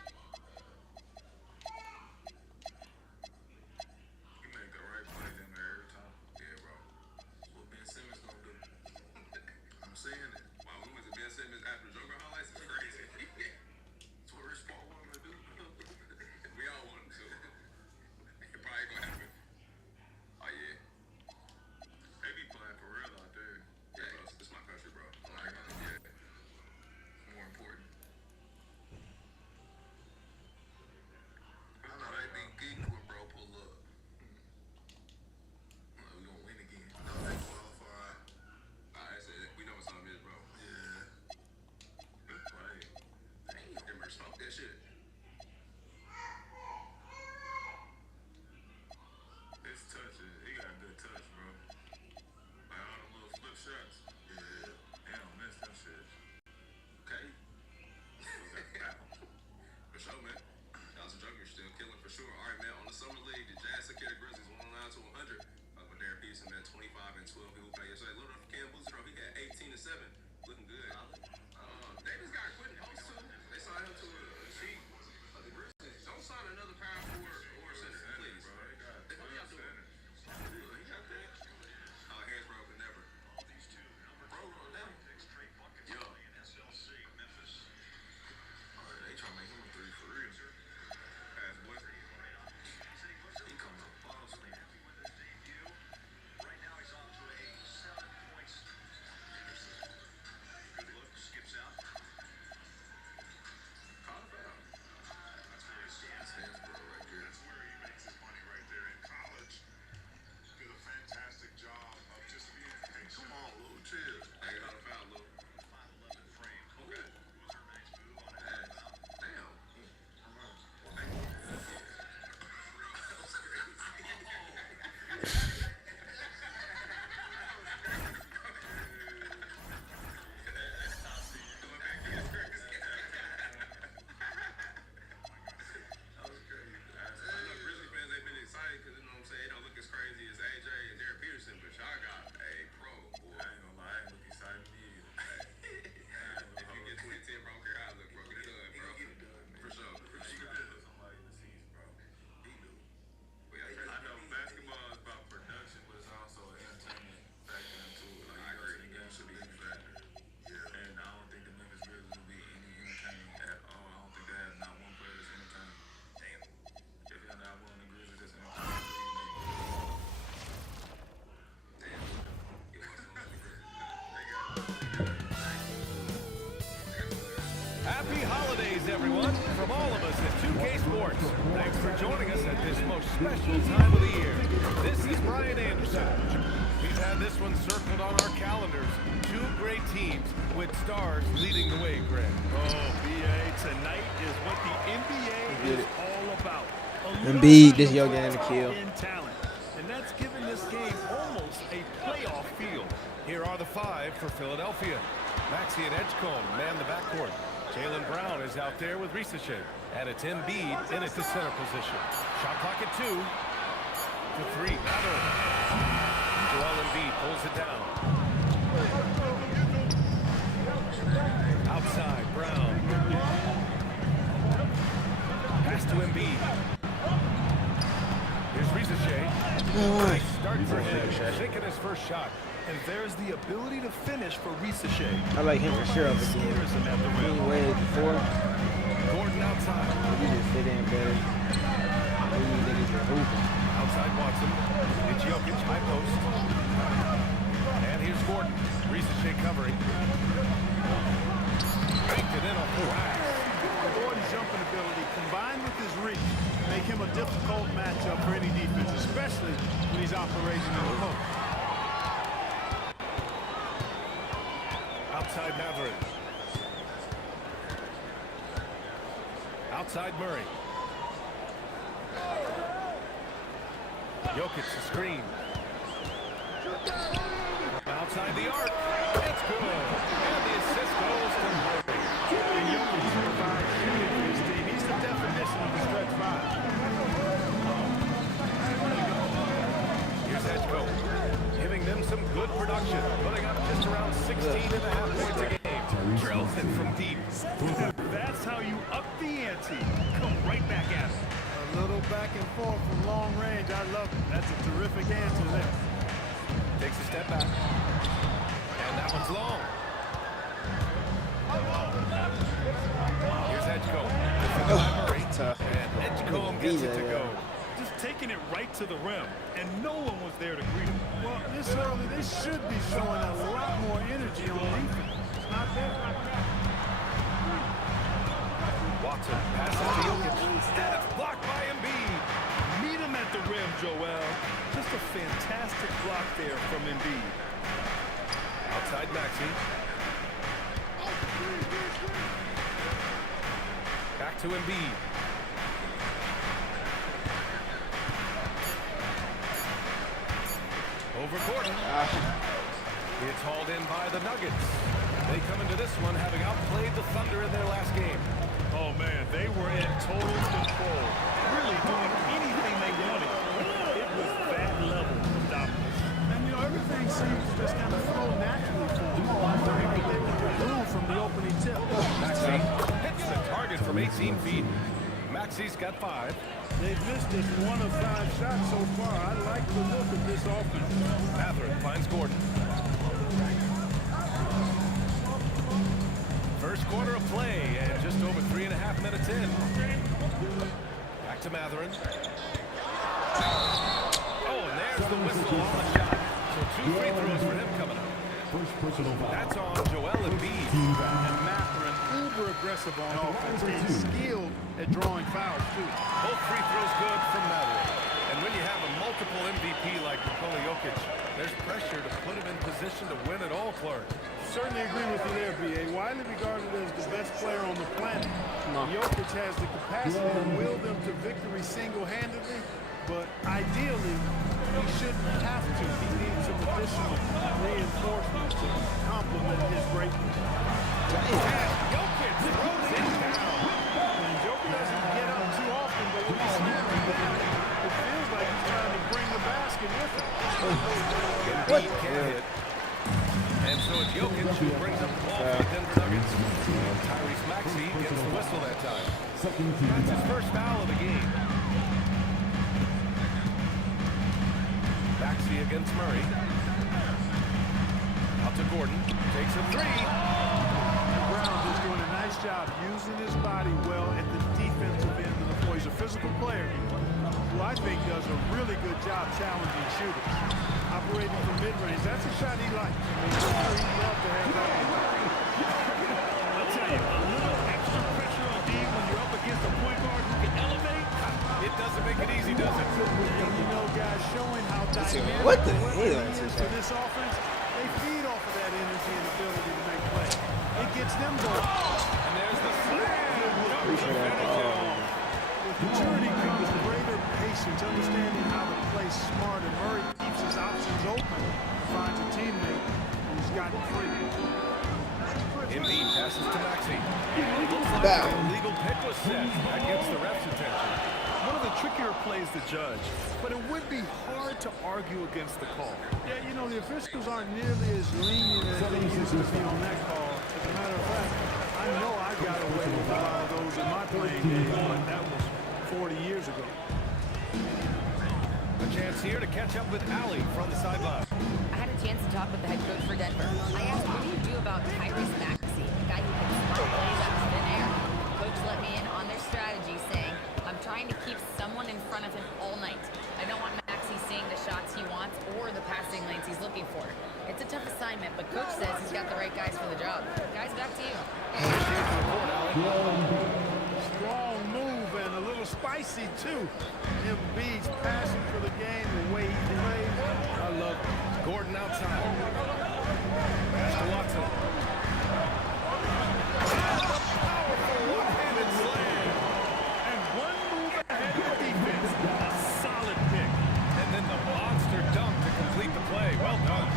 2K Sports. Thanks for joining us at this most special time of the year. This is Brian Anderson. We've had this one circled on our calendars. Two great teams with stars leading the way, Greg. Oh, BA, tonight is what the NBA is all about. Embiid, this young guy to kill. In talent. And that's given this game almost a playoff feel. Here are the five for Philadelphia. Maxey and Edgecombe man the backcourt. Jaylen Brown is out there with Risacher. And it's Embiid in at the center position. Shot clock at 2. To 3. Mathurin. Joel Embiid pulls it down. Outside, Brown. Pass to Embiid. Here's Risacher. Nice start for him. Taking his first shot. And there's the ability to finish for Risacher. I like him for sure over Scares him at the rim. Anyway, before Gordon outside. you just fit in better. You niggas are hooping. Outside Watson. It's Jokic, high post. And here's Gordon. Risacher covering. Banked it in off the glass. Gordon's jumping ability combined with his reach make him a difficult matchup for any defense, especially when he's operating in the post. Outside Mathurin. Outside Murray. Jokic the screen. Outside the arc. It's good. And the assist goes to Murray. And Jokic provides shooting for his team. He's the definition of a stretch five. Here's Edgecombe. Giving them some good production. Putting up just around 16.5 points a game. Drills it from deep. That's how you up the ante. Come right back at it. A little back and forth from long range. I love it. That's a terrific answer there. Takes a step back. And that one's long. Here's Edgecombe. Murray. And Edgecombe gets it to go. Just taking it right to the rim, and no one was there to greet him. Well, this early, they should be showing a lot more energy on defense. It's not there. Watson passes to Jokic. Instead, it's blocked by Embiid. Meet him at the rim, Joel. Just a fantastic block there from Embiid. Outside Maxey. Back to Embiid. Over Gordon. It's hauled in by the Nuggets. They come into this one having outplayed the Thunder in their last game. Oh, man, they were in total control. Really doing anything they wanted. It was that level of dominance. And, you know, everything seems to just kind of flow naturally for them. They were removed from the opening tip. Maxey hits the target from 18 feet. Maxey's got 5. They've missed just 1 of 5 shots so far. I like the look of this offense. Mathurin finds Gordon. First quarter of play and just over 3.5 minutes in. Back to Mathurin. Oh, and there's the whistle on the shot. So 2 free throws for him coming up. That's on Joel Embiid. And Mathurin, uber aggressive on offense. He's skilled at drawing fouls, too. Both free throws good from Mathurin. And when you have a multiple MVP like Nikola Jokic, there's pressure to put him in position to win it all, Clark. Certainly agree with you there, B.A. Widely regarded as the best player on the planet. Jokic has the capacity to will them to victory single-handedly, but ideally, he shouldn't have to. He needs some additional reinforcements to complement his greatness. Jokic throws it down. And Jokic doesn't get up too often, but when he's snapping, it feels like he's trying to bring the basket with him. Embiid can't hit. And so it's Jokic who brings up the ball for the Denver Nuggets. Tyrese Maxey gets the whistle that time. That's his first foul of the game. Maxey against Murray. Out to Gordon. Takes a 3. Brown just doing a nice job using his body well at the defensive end of the floor. He's a physical player who I think does a really good job challenging shooters. Operating from mid-range, that's a shot he likes. I mean, he'd love to have that one. I'll tell you, a little extra pressure on D when you're up against a point guard who can does it. You know, guys, showing how dynamic What the Portland hell? is for this offense, they feed off of that energy and ability to make plays. It gets them going. And there's the slam. With maturity comes greater patience, understanding how to play smart, and Murray keeps his options open, finds a teammate who's gotten free. Embiid passes to Maxey. Looks like Bow. an illegal pick was set. That gets the ref's attention. One of the trickier plays to judge, but it would be hard to argue against the call. Yeah, you know, the officials aren't nearly as lenient as they used to be on that call. As a matter of fact, I know I got away with a lot of those in my playing days, but that was 40 years ago. A chance here to catch up with Allie from the sideline. I had a chance to talk with the head coach for Denver. I asked, what do you do about Tyrese Maxey, a guy who can smart plays out of thin air? Coach let me in on their strategy, saying, I'm trying to keep someone in front of him all night. I don't want Maxey seeing the shots he wants or the passing lanes he's looking for. It's a tough assignment, but coach says he's got the right guys for the job. Guys, back to you. Strong move and a little spicy, too. Embiid's passion for the game, the way he plays. I love it. Gordon outside. Pass to Watson. Powerful one-handed slam. And one move ahead of the defense. A solid pick. And then the monster dunk to complete the play. Well done.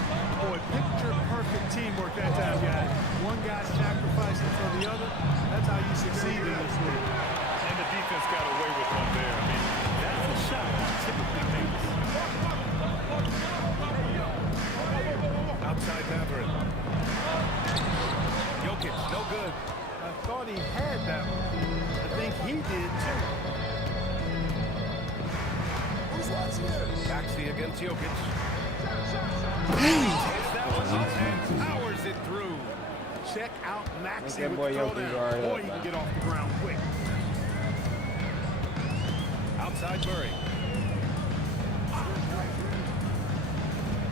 Boy, picture-perfect teamwork that time, guys. One guy sacrificing for the other. That's how you succeed in this league. And the defense got away with one there. I mean, That's a shot you typically makes. outside Matherin. Jokic, no good. I thought he had that one. I think he did, too. Maxey against Jokic. Takes that one up and powers it through. Check out Maxey That with boy the Jokic throwdown. already Boy, up, he can man. get off the ground quick. Outside Murray.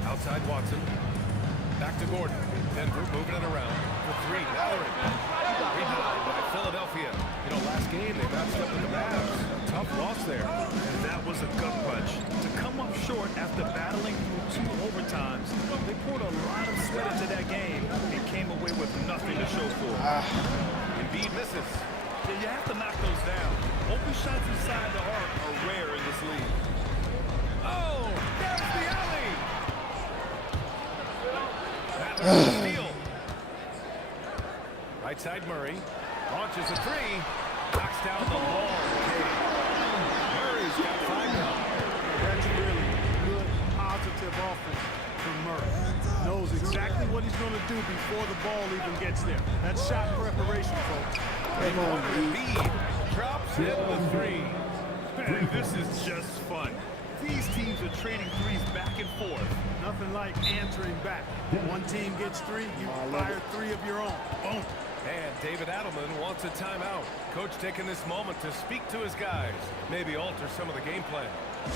Outside Watson. Back to Gordon. Denver moving it around. For three. Matherin. Rebound by Philadelphia. You know, last game they matched up with the Mavs. Tough loss there. And that was a gut punch. To come up short after battling through 2 overtimes, they poured a lot of sweat into that game and came away with nothing to show for it. Embiid misses. Yeah, you have to knock those down. Open shots inside the arc are rare in this league. Oh, there's the alley. Matherin steal. Right side Murray. Launches a three. Knocks down the ball. Murray's got 5 now. That's really good, positive offense from Murray. Knows exactly what he's going to do before the ball even gets there. That's shot preparation, folks. Embiid drops in the three. Man, this is just fun. These teams are trading threes back and forth. Nothing like answering back. One team gets 3, you fire 3 of your own. Boom. And David Adelman wants a timeout. Coach taking this moment to speak to his guys. Maybe alter some of the game plan. And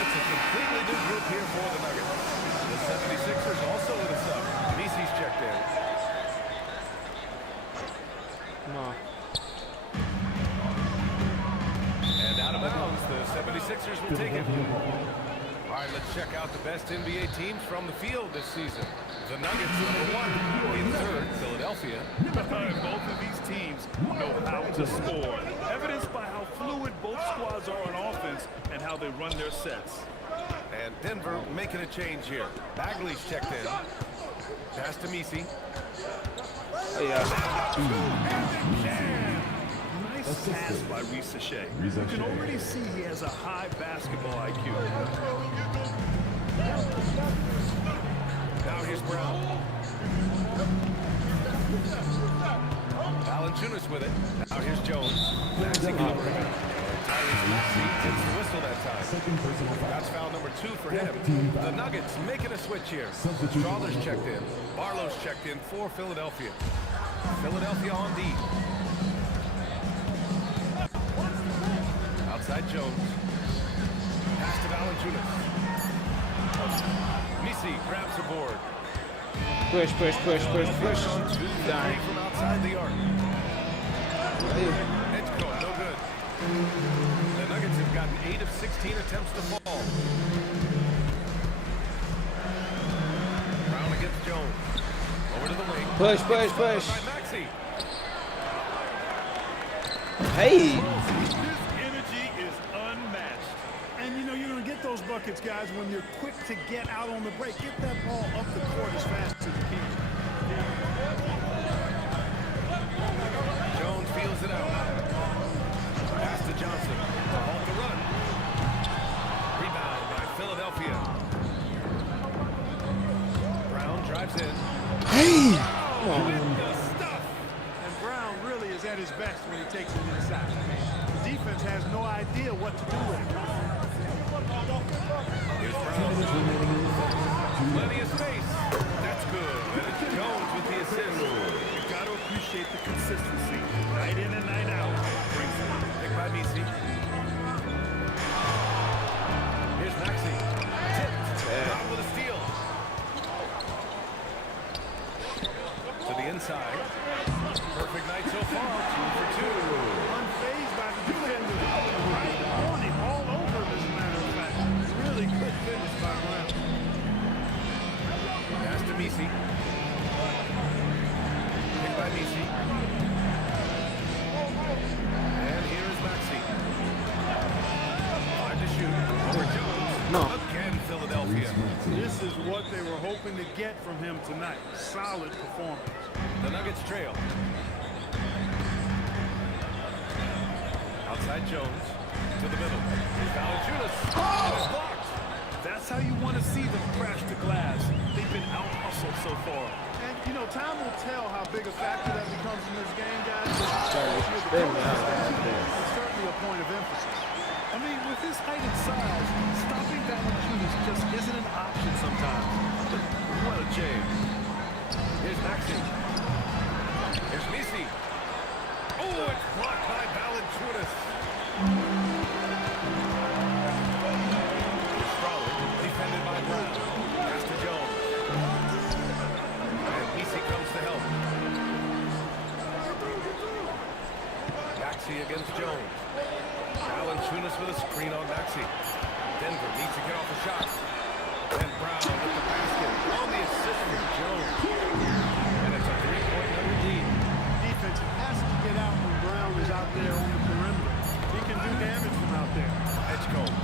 it's a completely new group here for the Nuggets. The 76ers also with a sub. Mesey's checked in. No. And out of bounds, the 76ers will take it. All right, let's check out the best NBA teams from the field this season. The Nuggets, number 1. In third, Philadelphia. Both of these teams know how to score. Evidenced by how fluid both squads are on offense and how they run their sets. And Denver making a change here. Bagley's checked in. Pass to Mesey. Oh, yeah. Nice pass by Reese Shea. You can already see he has a high basketball IQ. Now here's Brown. Valanciunas with it. Now here's Jones. Maxey covering. Tyrese Maxey gets the whistle that time. That's foul number 2 for him. The Nuggets making a switch here. Strawler's checked in. Barlow's checked in for Philadelphia. Philadelphia on D. Outside Jones. Pass to Valanciunas. Mesey grabs the board. Push. Edge from outside the arc. Edge coat, no good. The Nuggets have gotten 8 of 16 attempts to fall. Brown against Jones. Over to the wing. Push. By Maxey. Hey. His energy is unmatched. And you know, you're going to get those buckets, guys, when you're quick to get out on the break. Get that ball up the court as fast as you can. Jones feels it out. Pass to Johnson. Off the run. Rebound by Philadelphia. Brown drives in. Hey. With the stuff. And Brown really is at his best when he takes it inside. The defense has no idea what to do with it. Here's Brown. Plenty of space. That's good. And it's Jones with the assist. You've got to appreciate the consistency. Night in and night out. Brings it. Pick by Messi. Here's Maxey. Tipped. Brown with a steal. To the inside. Perfect night so far. 2 for 2. Unfazed by the defender. Right on him, all over him, as a matter of fact. Really good finish by Brown. Pass to Messi. Pick by Messi. And here is Maxey. 5 to shoot. Over Jones. No. Again, Philadelphia. This is what they were hoping to get from him tonight. Solid performance. The Nuggets trail. Outside Jones. To the middle. Here's Valanciunas. And it's blocked. That's how you want to see them crash the glass. They've been out-hustled so far. And, you know, time will tell how big a factor that becomes in this game, guys. It's certainly a point of emphasis. I mean, with his height and size, stopping Valanciunas just isn't an option sometimes. What a jam. Here's Maxey. Here's Messi. Oh, it's blocked by Valanciunas. Here's Strawley, defended by Brown. Pass to Jones. And Messi comes to help. Maxey against Jones. Valanciunas with a screen on Maxey. Denver needs to get off a shot. And Brown with the basket on the assist from Jones. And it's a 3-point Nuggets lead. Defense has to get out when Brown is out there on the perimeter. He can do damage from out there. Edgecombe.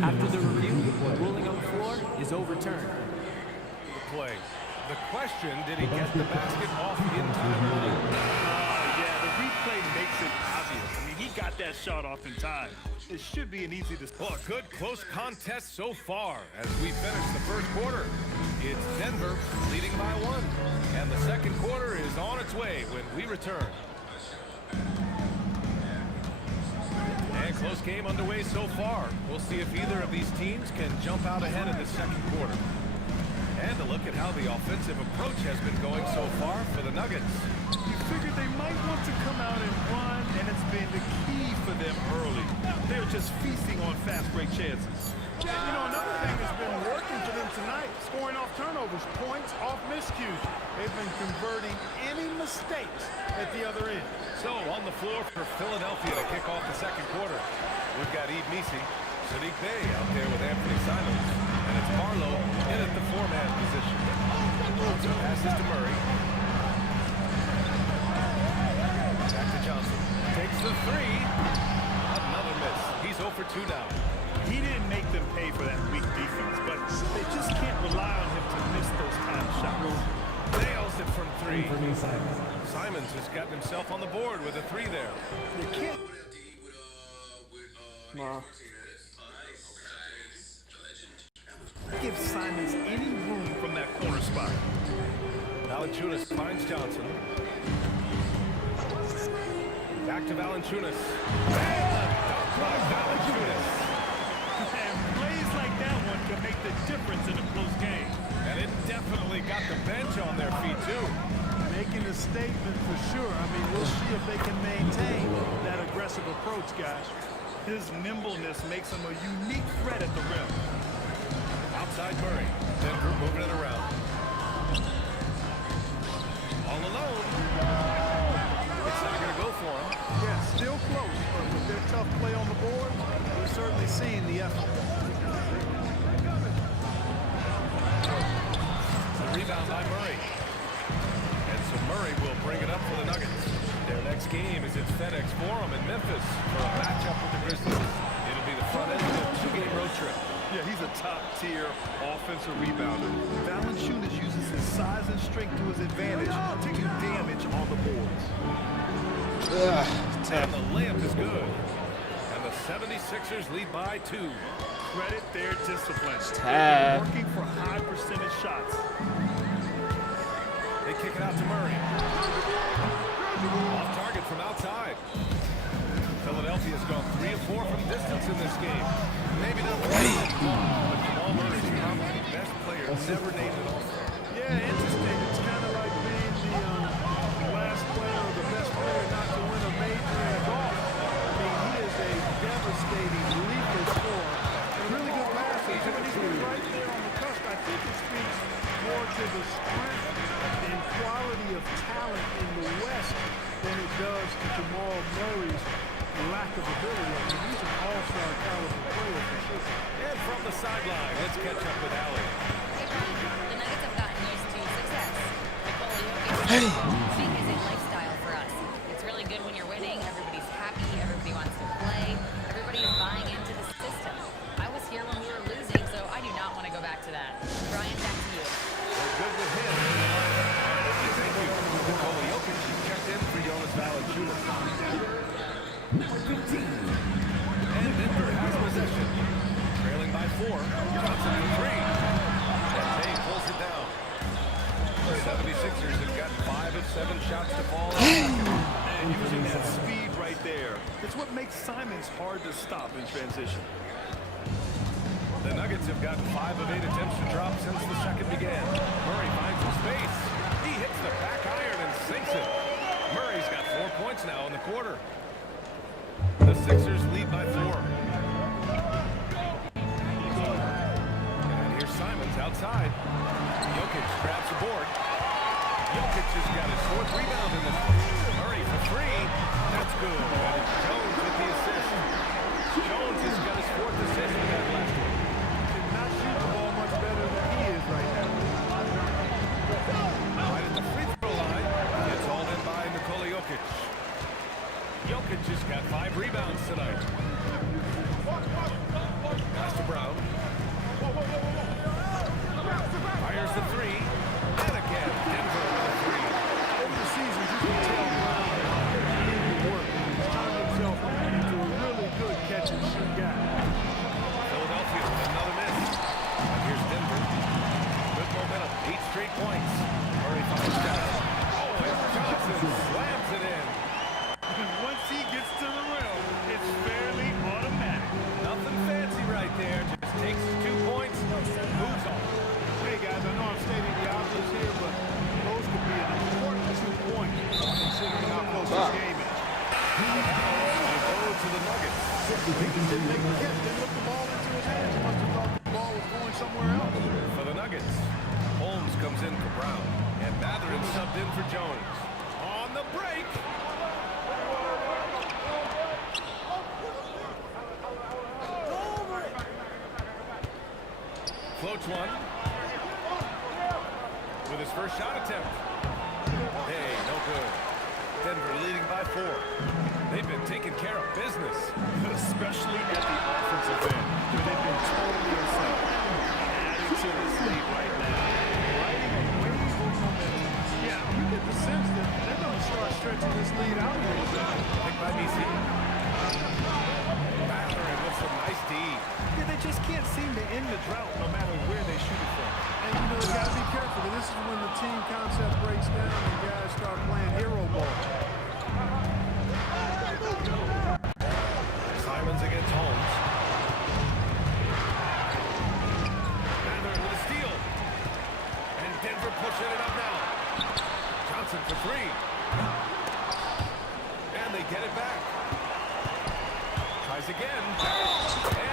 After the review, the ruling on the floor is overturned. The play. The question, did he get the basket off in time? Yeah, the replay makes it obvious. I mean, he got that shot off in time. It should be an easy display. Well, a good close contest so far as we finish the first quarter. It's Denver leading by 1. And the second quarter is on its way when we return. And close game underway so far. We'll see if either of these teams can jump out ahead in the second quarter. And a look at how the offensive approach has been going so far for the Nuggets. You figured they might want to come out and run, and it's been the key for them early. They're just feasting on fast break chances. And, you know, another thing that's been working for them tonight, scoring off turnovers, points off miscues. They've been converting any mistakes at the other end. So on the floor for Philadelphia to kick off the second quarter. We've got Yves Messi, Sadiq Bey out there with Anthony Simons. And it's Barlow in at the 4-man position. Johnson passes to Murray. Back to Johnson. Takes the 3. Another miss. He's 0 for 2 now. He didn't make them pay for that weak defense, but they just can't rely on him to miss those kind of shots. Nails it from 3. Simons has gotten himself on the board with a 3 there. They can't. Wow. Give Simons any room from that corner spot. Valanciunas finds Johnson. Back to Valanciunas. By Valanciunas. And plays like that one can make the difference in a close game. And it definitely got the bench on their feet, too. Making a statement for sure. I mean, we'll see if they can maintain that aggressive approach, guys. His nimbleness makes him a unique threat at the rim. Outside Murray. Denver moving it around. All alone. It's not going to go for him. Yeah, still close, but with their tough play on the board, we're certainly seeing the effort. The rebound by Murray. And so Murray will bring it up for the Nuggets. Their next game is at FedEx Forum in Memphis for a matchup with the Grizzlies. It'll be the front end of a 2-game road trip. Yeah, he's a top-tier offensive rebounder. Valanciunas uses his size and strength to his advantage to do damage on the boards. And the layup is good. And the 76ers lead by 2. Credit their discipline. Tad. Working for high percentage shots. They kick it out to Murray. Off target from outside. Philadelphia's gone 3 of 4 from distance in this game. Maybe not the best, but Jamal Murray's probably the best player never named an All-Star. Yeah, interesting. It's kind of like being the last player or the best player not to win a major in golf. I mean, he is a devastating, lethal scorer and a really good passer. So when he's right there on the cusp, I think it speaks more to the strength and quality of talent in the West than it does to Jamal Murray's lack of ability. I mean, he's an all-star caliber player for sure. And from the sideline, let's catch up with Allie. Hey, Brian, the Nuggets have gotten used to success. Nikola Jokic is a lifestyle for us. It's really good when you're winning. Everybody's happy. Everybody wants to play. Everybody is buying into the system. I was here when we were losing, so I do not want to go back to that. Brian, back to you. We're good with him. Thank you. Nikola Jokic checked in for Jonas Valanciunas. 15. And Denver has possession. Trailing by 4. Johnson for 3. And Tay pulls it down. The 76ers have got 5 of 7 shots to fall. And using that speed right there, it's what makes Simons hard to stop in transition. The Nuggets have gotten 5 of 8 attempts to drop since the second began. Murray finds some space. He hits the back iron and sinks it. Murray's got 4 points now in the quarter. The Sixers lead by 4. And here's Simons outside. Jokic grabs the board. Jokic has got his 4th rebound in this one. Murray for 3. That's good. And it's Jones with the assist. Jones has got his 4th assist in that last one. Not shoot the ball much better than he is right now. Right at the free throw line. It's hauled in by Nikola Jokic. Jokic has got 5 rebounds tonight. Pass to Brown. Fires the 3. And again, Denver with a 3. Over the season, you can tell Brown needed to work. He's turned himself into a really good catch and shoot guy. Philadelphia with another miss. And here's Denver. Good momentum. 8 straight points. Murray finds down. Oh, and Johnson slams it in. Once he gets to the rim, it's fairly automatic. Nothing fancy right there. Just takes 2 points and moves on. Hey guys, I know I'm stating the obvious here, but those could be an important 2 points considering how close this game is. And go to the Nuggets. Didn't make the catch, didn't look the ball into his hands. He must have thought the ball was going somewhere else. For the Nuggets, Holmes comes in for Brown. And Mathurin subbed in for Jones. On the break. Floats one. With his first shot attempt. Hey, no good. Denver leading by 4. They've been taking care of business. Especially at the offensive end. They've been totally insane. Adding to this lead right now. Riding a wave of momentum. Yeah, you get the sense that they're going to start stretching this lead out a little bit. Picked by BC. Mathurin with some nice D. Yeah, they just can't seem to end the drought no matter where they shoot it from. And you know, you got to be careful. This is when the team concept breaks down and guys start playing hero ball. Simons against Holmes. Mathurin with a steal. And Denver pushing it up now. Johnson for 3. And they get it back. Tries again. And